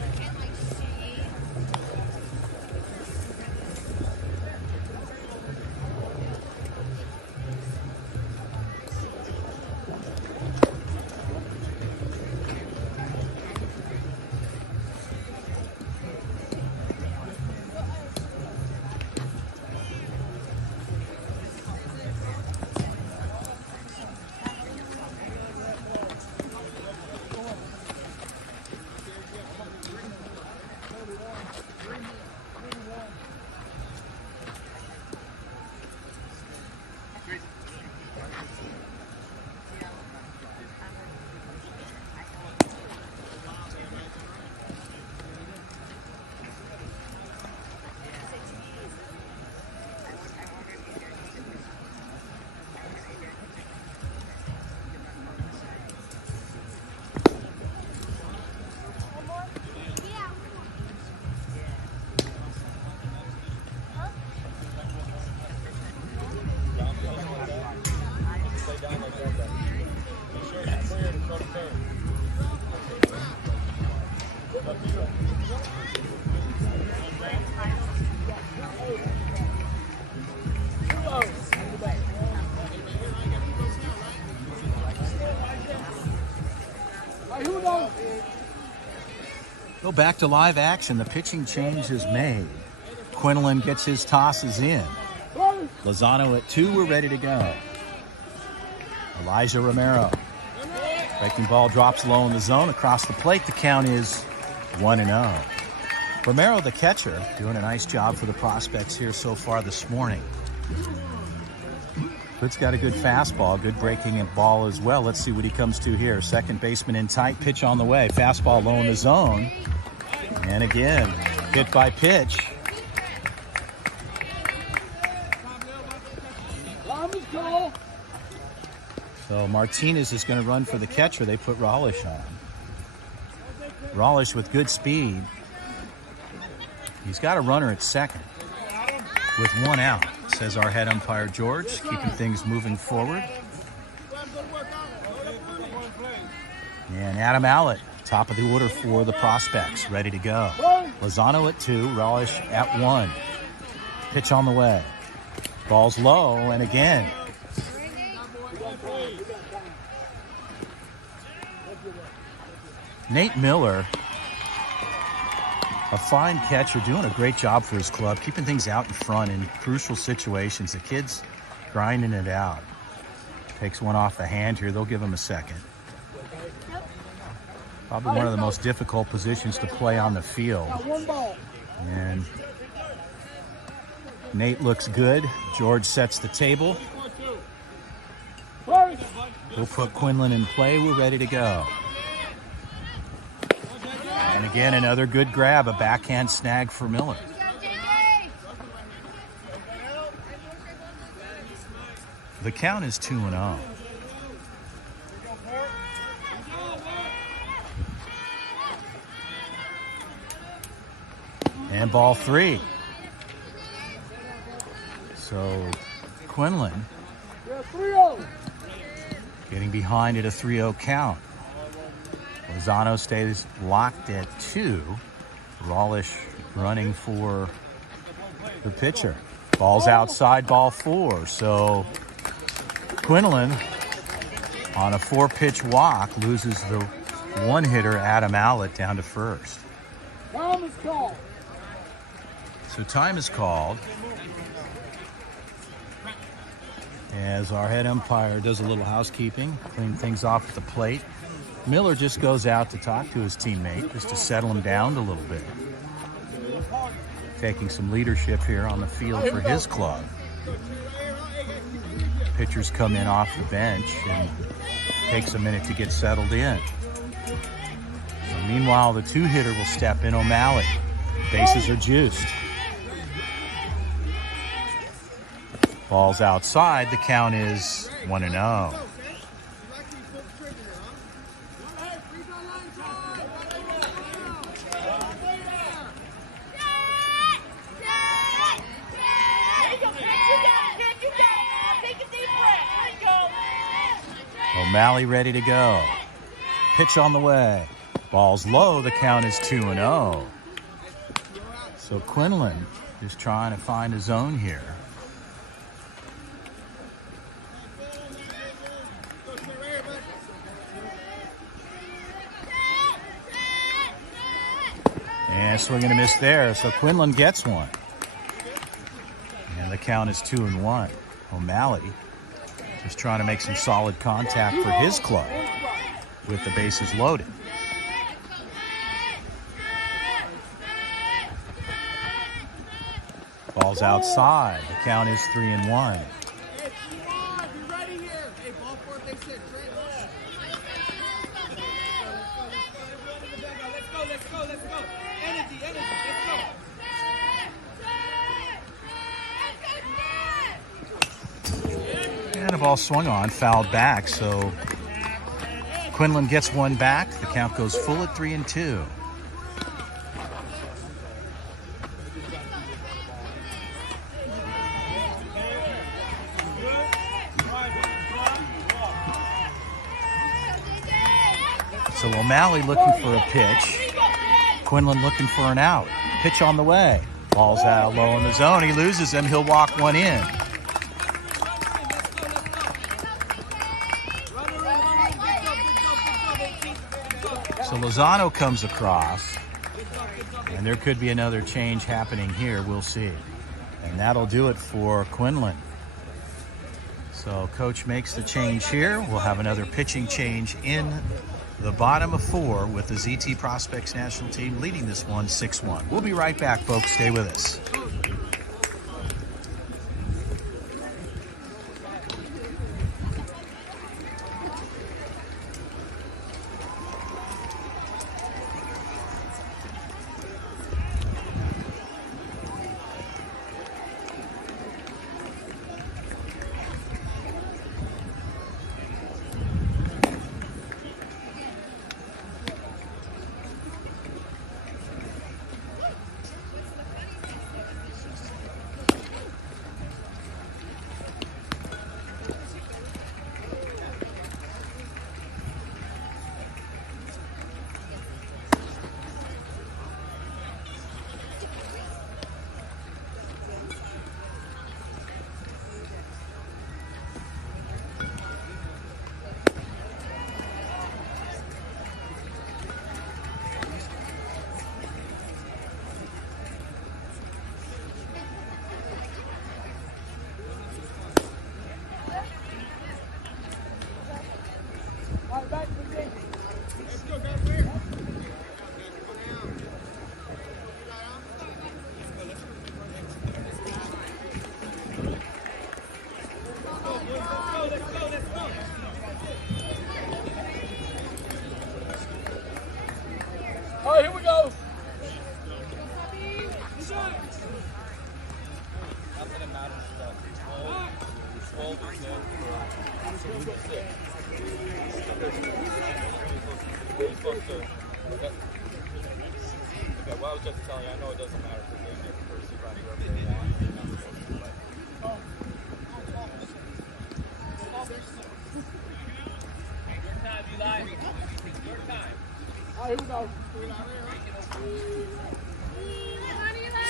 Go back to live action. The pitching change is made. Quinlan gets his tosses in. Lozano at 2. We're ready to go. Elijah Romero. Breaking ball drops low in the zone. Across the plate, the count is 1-0. Romero, the catcher, doing a nice job for the prospects here so far this morning. Hood's got a good fastball, good breaking ball as well. Let's see what he comes to here. Second baseman in tight, pitch on the way. Fastball low in the zone. And again, hit by pitch. Time is call. So Martinez is going to run for the catcher. They put Rollish on. Rollish with good speed. He's got a runner at second with one out, says our head umpire George, keeping things moving forward. And Adam Allett, top of the order for the prospects, ready to go. Lozano at 2, Rollish at 1. Pitch on the way. Ball's low, and again. Nate Miller, a fine catcher, doing a great job for his club, keeping things out in front in crucial situations. The kid's grinding it out. Takes one off the hand here. They'll give him a second. Probably one of the most difficult positions to play on the field. And Nate looks good. George sets the table. We'll put Quinlan in play. We're ready to go. And again, another good grab, a backhand snag for Miller. The count is 2-0. And ball 3. So Quinlan getting behind at a 3-0 count. Lozano stays locked at 2. Rollish running for the pitcher. Ball's outside, ball 4. So Quinlan on a 4-pitch walk loses the one-hitter Adam Allett down to first. Time is called. So time is called as our head umpire does a little housekeeping, clean things off at the plate. Miller just goes out to talk to his teammate just to settle him down a little bit. Taking some leadership here on the field for his club. Pitchers come in off the bench and takes a minute to get settled in. So meanwhile, the 2-hitter will step in, O'Malley. Bases are juiced. Ball's outside. The count is 1-0. O'Malley ready to go. Pitch on the way. Ball's low. The count is 2-0. So Quinlan is trying to find a zone here. And swing and a miss there. So Quinlan gets one. And the count is 2-1. O'Malley just trying to make some solid contact for his club with the bases loaded. Ball's outside. The count is 3-1. And a ball swung on, fouled back, so Quinlan gets one back. The count goes full at 3-2. So O'Malley looking for a pitch. Quinlan looking for an out. Pitch on the way. Ball's out low in the zone. He loses him. He'll walk one in. So Lozano comes across, and there could be another change happening here. We'll see. And that'll do it for Quinlan. So coach makes the change here. We'll have another pitching change in the bottom of 4 with the ZT Prospects national team leading this one 6-1. We'll be right back, folks. Stay with us. Okay, well, I was just telling you, I know it doesn't matter because they get first run whoever they want. They're not supposed to play. Your time, Eli. Your time. All right, here we go.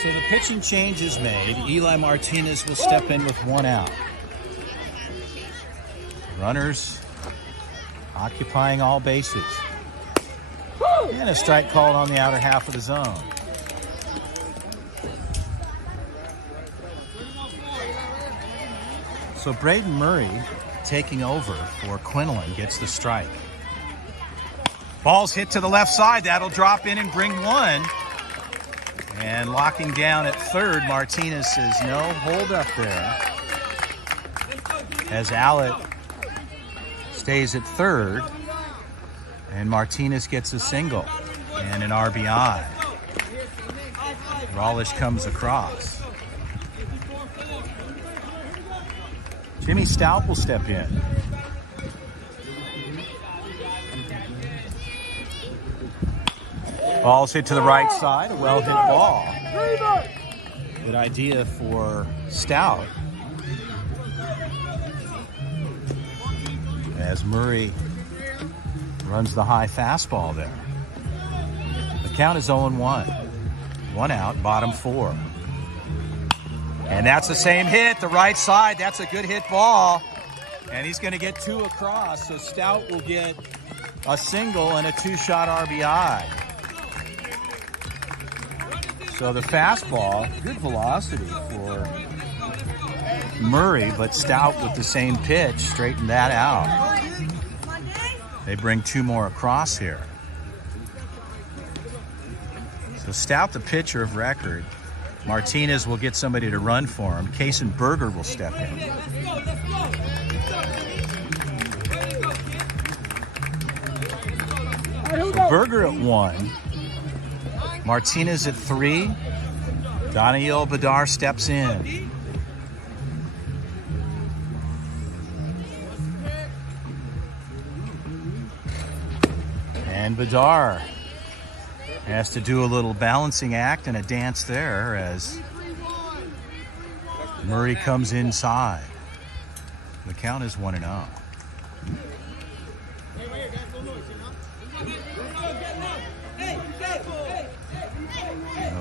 So the pitching change is made. Eli Martinez will step in with 1 out. Runners occupying all bases. And a strike called on the outer half of the zone. So Braden Murray taking over for Quinlan gets the strike. Ball's hit to the left side. That'll drop in and bring 1. And locking down at third, Martinez says no, hold up there. As Allett stays at third, and Martinez gets a single and an RBI. Rawlish comes across. Jimmy Stout will step in. Ball's hit to the right side, a well-hit ball. Good idea for Stout. As Murray runs the high fastball there. The count is 0-1. 1 out, bottom 4. And that's the same hit, the right side. That's a good hit ball. And he's going to get 2 across, so Stout will get a single and a 2-shot RBI. So the fastball, good velocity for Murray, but Stout with the same pitch straightened that out. They bring 2 more across here. So Stout, the pitcher of record. Martinez will get somebody to run for him. Kason Berger will step in. So Berger at 1. Martinez at 3. Daniel Bedar steps in. And Bedar has to do a little balancing act and a dance there as Murray comes inside. The count is 1-0.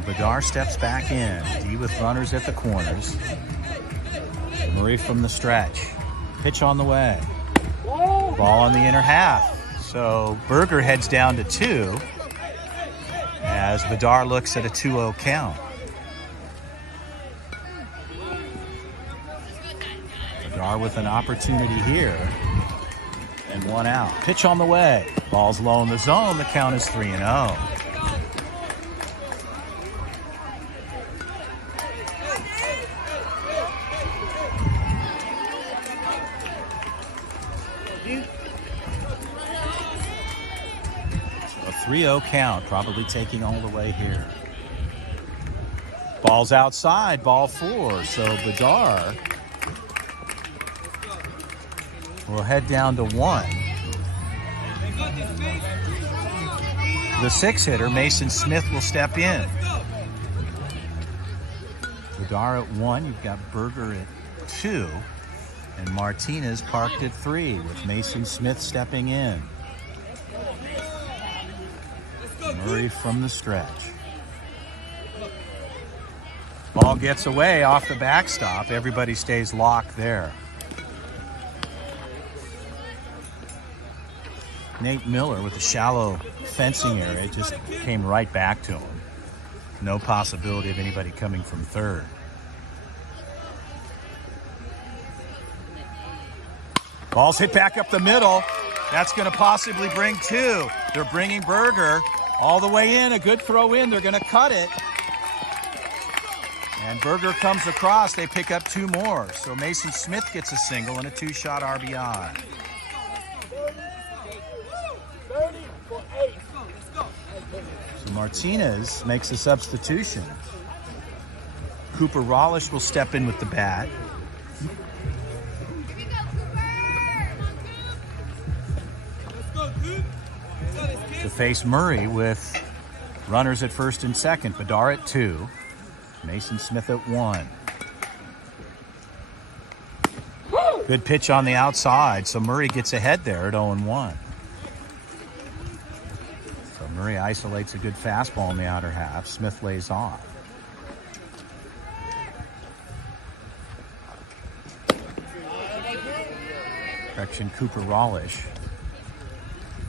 Bedar steps back in. D with runners at the corners. Murray from the stretch. Pitch on the way. Ball on the inner half. So Berger heads down to 2 as Bedar looks at a 2-0 count. Bedar with an opportunity here. And 1 out. Pitch on the way. Ball's low in the zone. The count is 3-0. A 3-0 count, probably taking all the way here. Ball's outside, ball 4. So Bedar will head down to 1. The 6-hitter, Mason Smith, will step in. Bedar at 1. You've got Berger at 2. And Martinez parked at 3 with Mason Smith stepping in. Murray from the stretch. Ball gets away off the backstop. Everybody stays locked there. Nate Miller with a shallow fencing area just came right back to him. No possibility of anybody coming from third. Ball's hit back up the middle. That's going to possibly bring 2. They're bringing Berger all the way in. A good throw in. They're going to cut it. And Berger comes across. They pick up 2 more. So Mason Smith gets a single and a 2-shot RBI. 30 for 8. So Martinez makes a substitution. Cooper Rawlish will step in with the bat. to face Murray with runners at first and second. Bedard at 2. Mason Smith at 1. Good pitch on the outside, so Murray gets ahead there at 0-1. So Murray isolates a good fastball in the outer half. Smith lays off. Correction, Cooper Rawlish.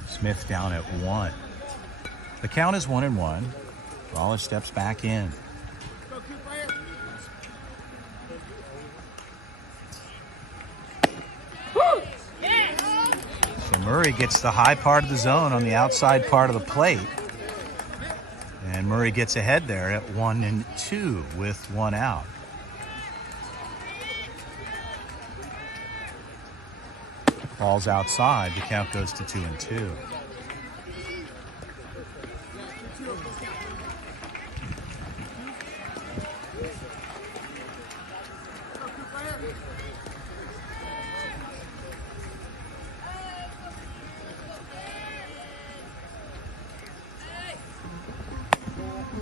Smith down at 1. The count is 1-1. Rawlish steps back in. So Murray gets the high part of the zone on the outside part of the plate. And Murray gets ahead there at 1-2 with 1 out. Ball's outside. The count goes to 2-2.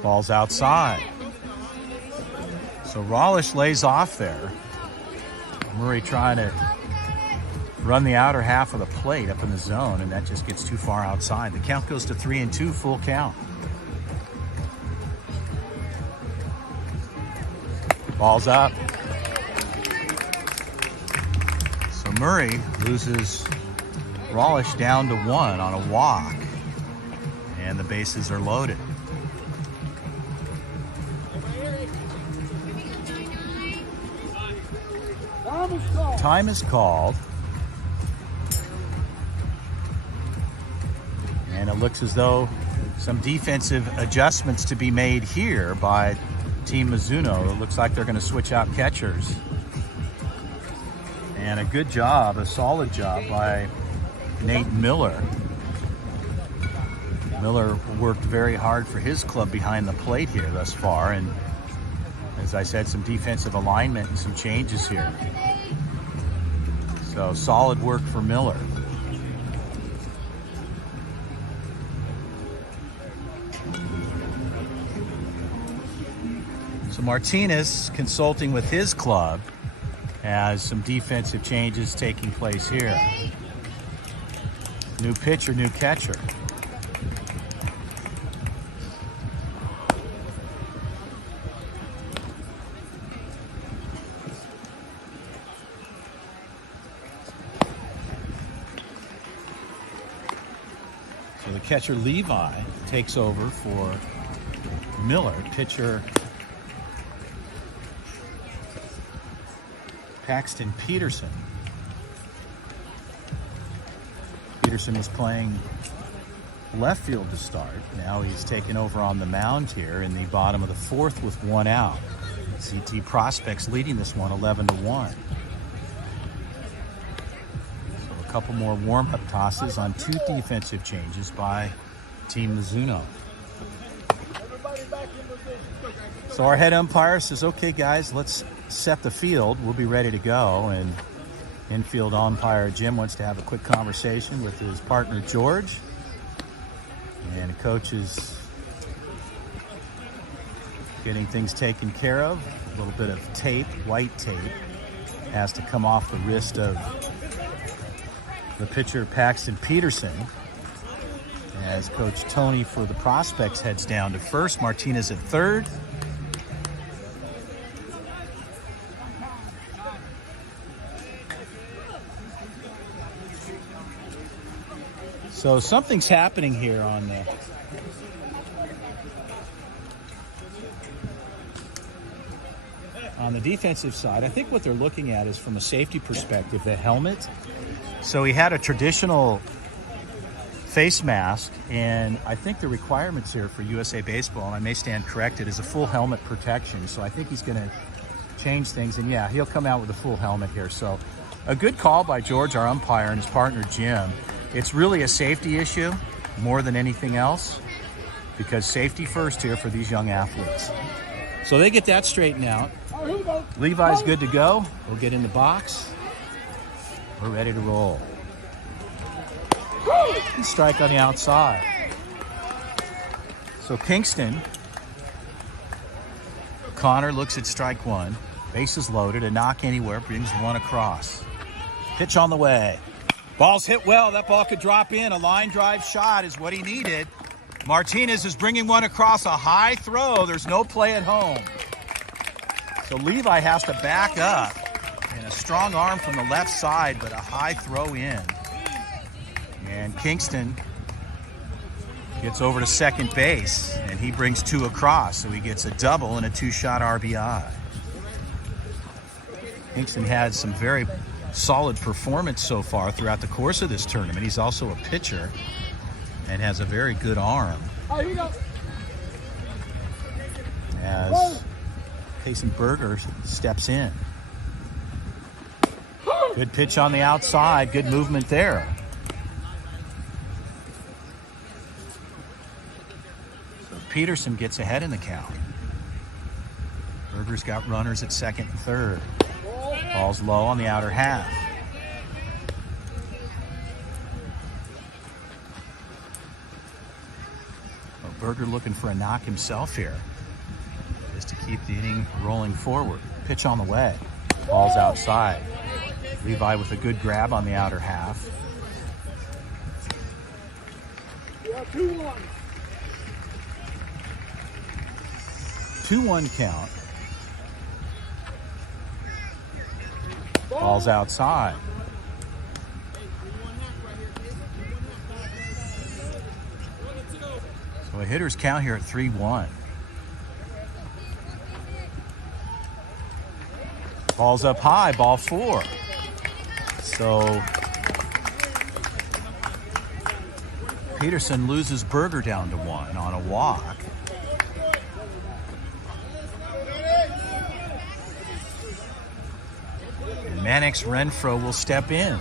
Ball's outside. So Rawlish lays off there. Murray trying to run the outer half of the plate up in the zone, and that just gets too far outside. The count goes to 3-2, full count. Ball's up. So Murray loses Rawlish down to 1 on a walk, and the bases are loaded. Time is called. And it looks as though some defensive adjustments to be made here by Team Mizuno. It looks like they're going to switch out catchers. And a good job, a solid job by Nate Miller. Miller worked very hard for his club behind the plate here thus far. And as I said, some defensive alignment and some changes here. So solid work for Miller. So Martinez, consulting with his club, has some defensive changes taking place here. New pitcher, new catcher. So the catcher Levi takes over for Miller. Pitcher Paxton Peterson. Peterson was playing left field to start. Now he's taken over on the mound here in the bottom of the 4th with 1 out. CT Prospects leading this one 11-1. So a couple more warm-up tosses on 2 defensive changes by Team Mizuno. So our head umpire says, okay guys, let's set the field. We'll be ready to go. And infield umpire Jim wants to have a quick conversation with his partner George. And the coach is getting things taken care of. A little bit of tape, white tape, has to come off the wrist of the pitcher Paxton Peterson. As Coach Tony for the Prospects heads down to first. Martinez at third. So something's happening here on the defensive side. I think what they're looking at is from a safety perspective, the helmet. So he had a traditional face mask, and I think the requirements here for USA Baseball, and I may stand corrected, is a full helmet protection. So I think he's going to change things, and yeah, he'll come out with a full helmet here. So a good call by George, our umpire, and his partner Jim. It's really a safety issue more than anything else, because safety first here for these young athletes. So they get that straightened out. Levi's good to go. We'll get in the box. We're ready to roll. And strike on the outside. So Kingston, Connor looks at strike one. Bases loaded, a knock anywhere, brings one across. Pitch on the way. Ball's hit well. That ball could drop in. A line drive shot is what he needed. Martinez is bringing one across, a high throw. There's no play at home. So Levi has to back up. And a strong arm from the left side, but a high throw in. And Kingston gets over to second base, and he brings two across. So he gets a double and a two-shot RBI. Kingston had some very solid performance so far throughout the course of this tournament. He's also a pitcher and has a very good arm. As Payson Berger steps in. Good pitch on the outside, good movement there. So Peterson gets ahead in the count. Berger's got runners at second and third. Ball's low on the outer half. Well, Berger looking for a knock himself here, just to keep the inning rolling forward. Pitch on the way. Ball's outside. Levi with a good grab on the outer half. 2-1. 2-1 count. Ball's outside. So a hitter's count here at 3-1. Ball's up high, ball four. So Peterson loses Berger down to one on a walk. Mannix Renfro will step in.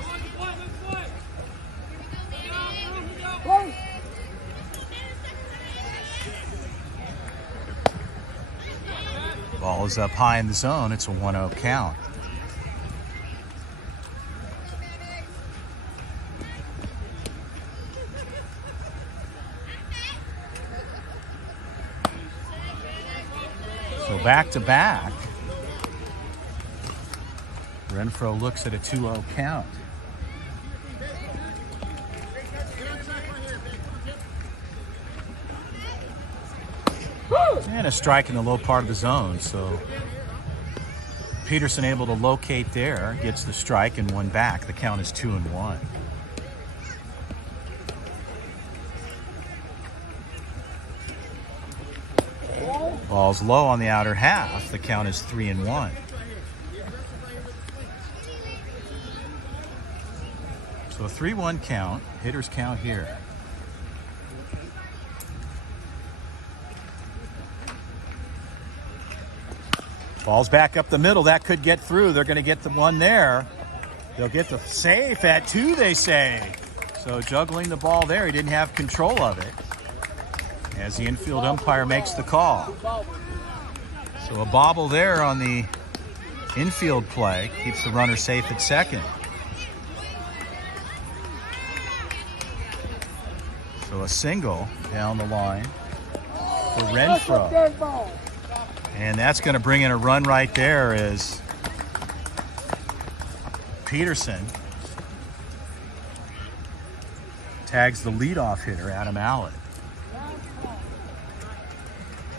Ball is up high in the zone. It's a 1-0 count. So back to back. Renfro looks at a 2-0 count. And a strike in the low part of the zone. So Peterson able to locate there, gets the strike and one back. The count is 2-1. Ball's low on the outer half. The count is 3-1. So a 3-1 count, hitter's count here. Ball's back up the middle. That could get through. They're going to get the one there. They'll get the safe at 2, they say. So juggling the ball there. He didn't have control of it as the infield umpire makes the call. So a bobble there on the infield play keeps the runner safe at second. So a single down the line for Renfro. And that's going to bring in a run right there as Peterson tags the leadoff hitter, Adam Allett.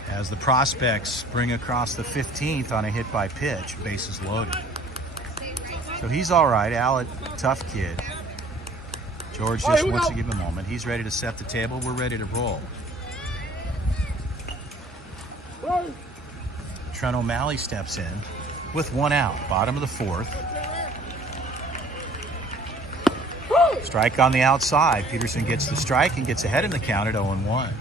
As the prospects bring across the 15th on a hit by pitch, bases loaded. So he's all right. Allett, tough kid. George just wants to give him a moment. He's ready to set the table. We're ready to roll. Trent O'Malley steps in with one out, bottom of the fourth. Strike on the outside. Peterson gets the strike and gets ahead in the count at 0-1.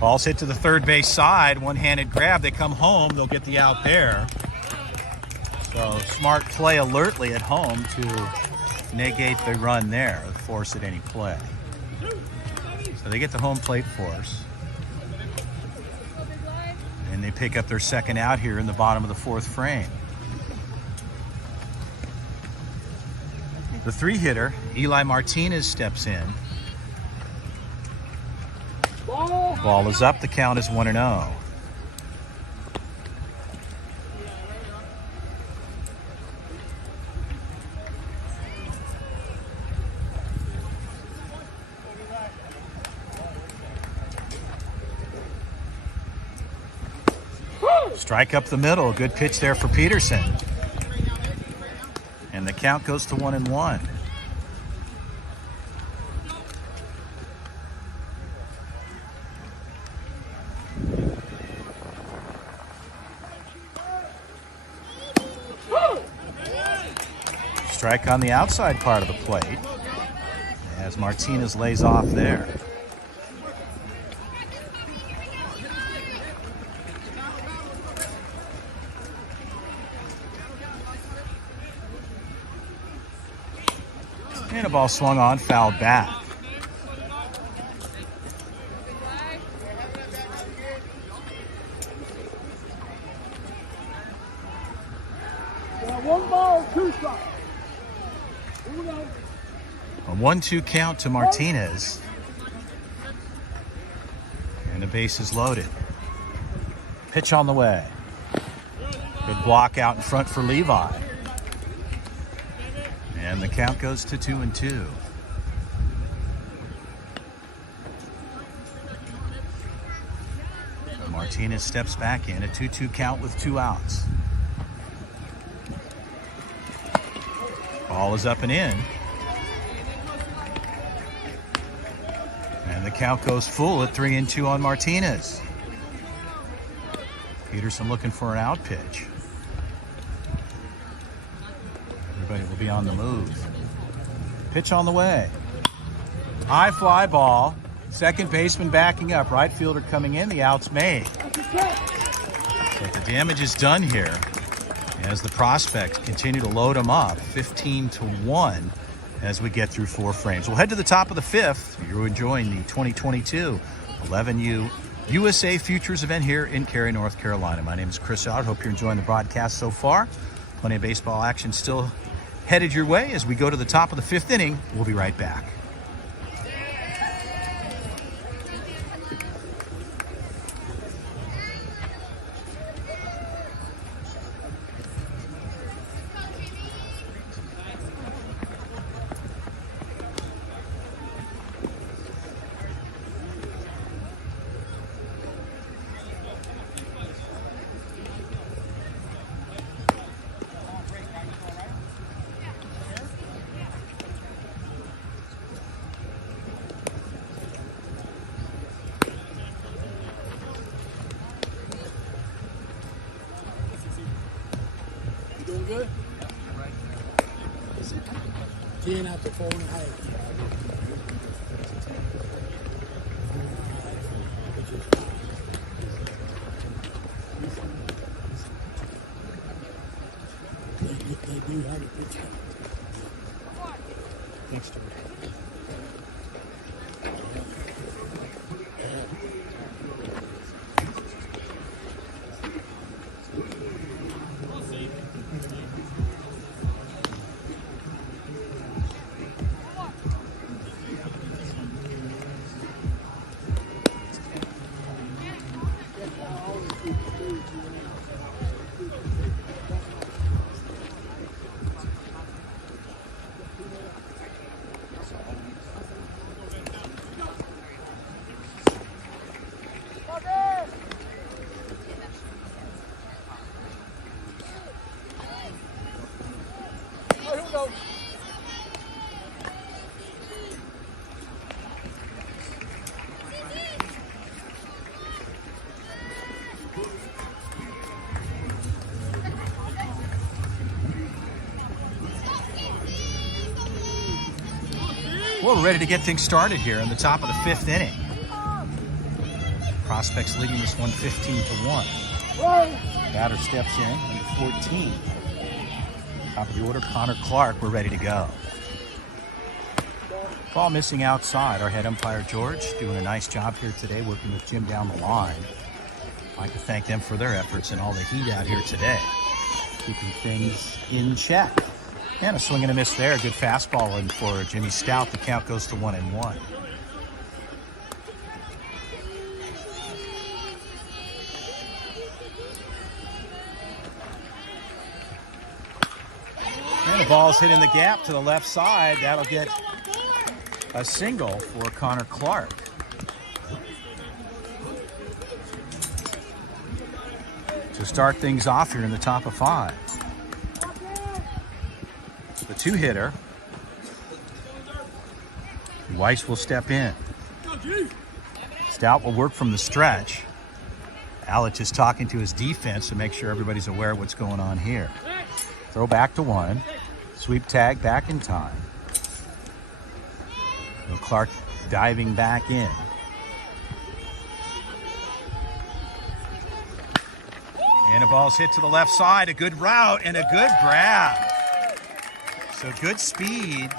Ball's hit to the third base side, one-handed grab. They come home, they'll get the out there. So smart play alertly at home to negate the run there, force at any play. So they get the home plate force. And they pick up their second out here in the bottom of the fourth frame. The 3-hitter, Eli Martinez, steps in. Ball is up. The count is 1-0. Strike up the middle. Good pitch there for Peterson. And the count goes to 1-1. Strike on the outside part of the plate as Martinez lays off there. And a ball swung on, fouled back. One ball, 2 strikes. Here we go. A 1-2 count to Martinez. And the base is loaded. Pitch on the way. Good block out in front for Levi. And the count goes to 2-2. Martinez steps back in, a 2-2 count with 2 outs. Ball is up and in. And the count goes full at 3-2 on Martinez. Peterson looking for an out pitch. Everybody will be on the move. Pitch on the way. High fly ball. Second baseman backing up. Right fielder coming in. The out's made. But the damage is done here as the prospects continue to load them up. 15-1 as we get through 4 frames. We'll head to the top of the 5th. You're enjoying the 2022 11U USA Futures event here in Cary, North Carolina. My name is Chris Out. Hope you're enjoying the broadcast so far. Plenty of baseball action still headed your way as we go to the top of the 5th inning. We'll be right back. Doing good? 10 after 4.5. They do have a pitch. Next to it. Well, we're ready to get things started here in the top of the 5th inning. Prospects leading this one 15-1. Batter steps in, number 14. Top of the order, Connor Clark. We're ready to go. Ball missing outside. Our head umpire, George, doing a nice job here today, working with Jim down the line. I'd like to thank them for their efforts and all the heat out here today, keeping things in check. And a swing and a miss there. Good fastball in for Jimmy Stout. The count goes to 1-1. And the ball's hit in the gap to the left side. That'll get a single for Connor Clark. To start things off here in the top of 5. The 2-hitter. Weiss will step in. Stout will work from the stretch. Alec is talking to his defense to make sure everybody's aware of what's going on here. Throw back to 1. Sweep tag back in time. And Clark diving back in. And the ball's hit to the left side. A good route and a good grab. So good speed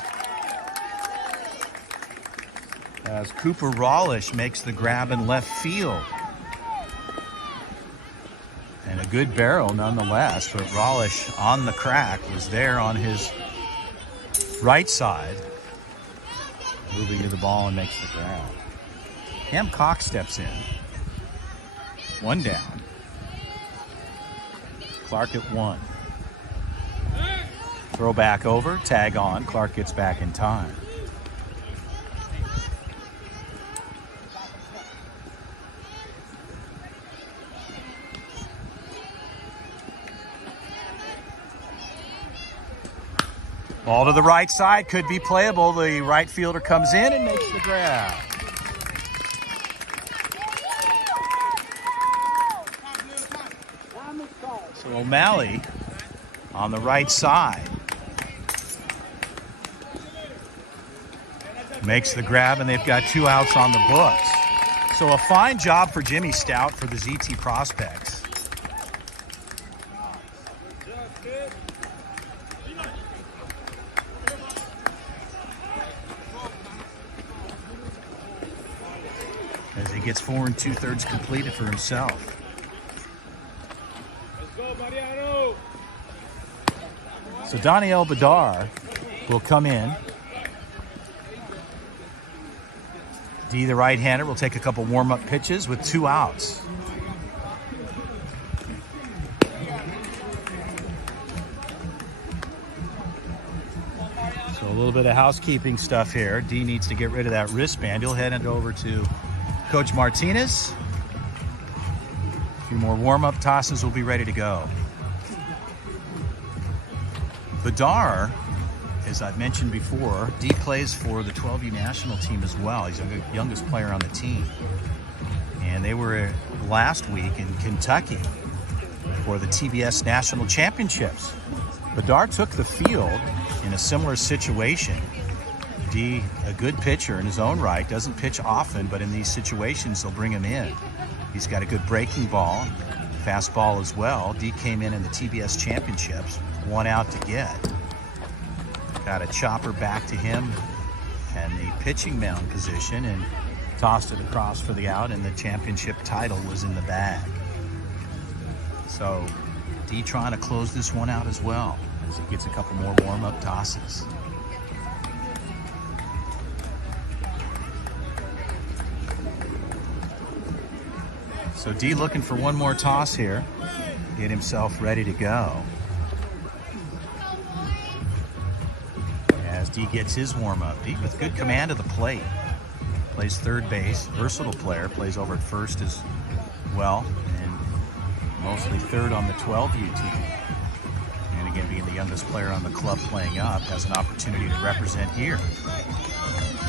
as Cooper Rawlish makes the grab in left field. And a good barrel nonetheless, but Rawlish on the crack was there on his right side. Moving to the ball and makes the grab. Cam Cox steps in. 1 down. Clark at 1. Throw back over, tag on. Clark gets back in time. Ball to the right side, could be playable. The right fielder comes in and makes the grab. So O'Malley on the right side makes the grab, and they've got 2 outs on the books. So a fine job for Jimmy Stout for the ZT Prospects. As he gets 4 2/3 completed for himself. So Daniel Badar will come in. D, the right-hander, will take a couple warm-up pitches with 2 outs. So a little bit of housekeeping stuff here. D needs to get rid of that wristband. He'll head it over to Coach Martinez. A few more warm-up tosses will be ready to go. Badar, as I've mentioned before, D plays for the 12U national team as well. He's the youngest player on the team. And they were last week in Kentucky for the TBS National Championships. Badar took the field in a similar situation. D, a good pitcher in his own right, doesn't pitch often, but in these situations, they'll bring him in. He's got a good breaking ball, fastball as well. D came in the TBS Championships, 1 out to get. Got a chopper back to him and the pitching mound position and tossed it across for the out, and the championship title was in the bag. So D trying to close this one out as well as he gets a couple more warm-up tosses. So D looking for one more toss here, get himself ready to go. As D gets his warm-up. D with good command of the plate. Plays third base, versatile player, plays over at first as well, and mostly third on the 12U team. And again, being the youngest player on the club playing up, has an opportunity to represent here.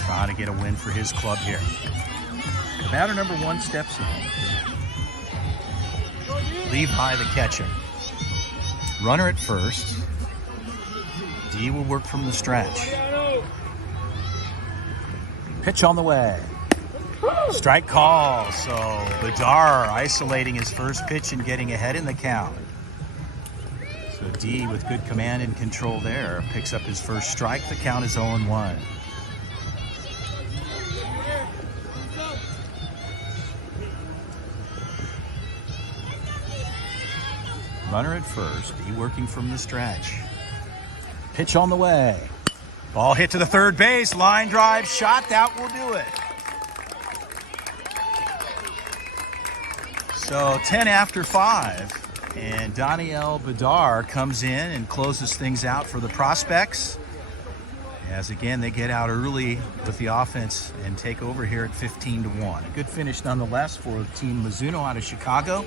Trying to get a win for his club here. Batter number 1 steps in. Levi, the catcher. Runner at first. D will work from the stretch. Pitch on the way. Strike call. So Badar isolating his first pitch and getting ahead in the count. So D with good command and control there picks up his first strike. The count is 0-1. Runner at first. He working from the stretch. Pitch on the way. Ball hit to the third base. Line drive shot. That will do it. So 10 after 5. And Daniel Badar comes in and closes things out for the Prospects. As again, they get out early with the offense and take over here at 15-1. A good finish nonetheless for Team Mizuno out of Chicago.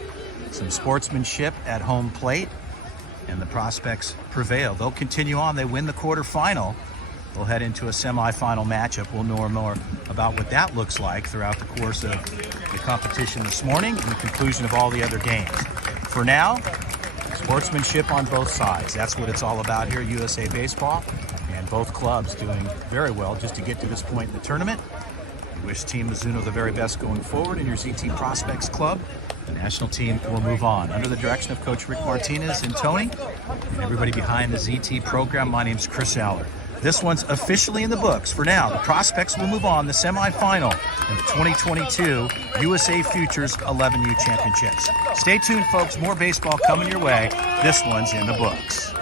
Some sportsmanship at home plate, and the Prospects prevail. They'll continue on. They win the quarterfinal. They'll head into a semifinal matchup. We'll know more about what that looks like throughout the course of the competition this morning and the conclusion of all the other games. For now, sportsmanship on both sides. That's what it's all about here at USA Baseball. And both clubs doing very well just to get to this point in the tournament. We wish Team Mizuno the very best going forward in your ZT Prospects Club. The national team will move on. Under the direction of Coach Rick Martinez and Tony, and everybody behind the ZT program, my name's Chris Aller. This one's officially in the books. For now, the Prospects will move on the semifinal in the 2022 USA Futures 11U Championships. Stay tuned, folks. More baseball coming your way. This one's in the books.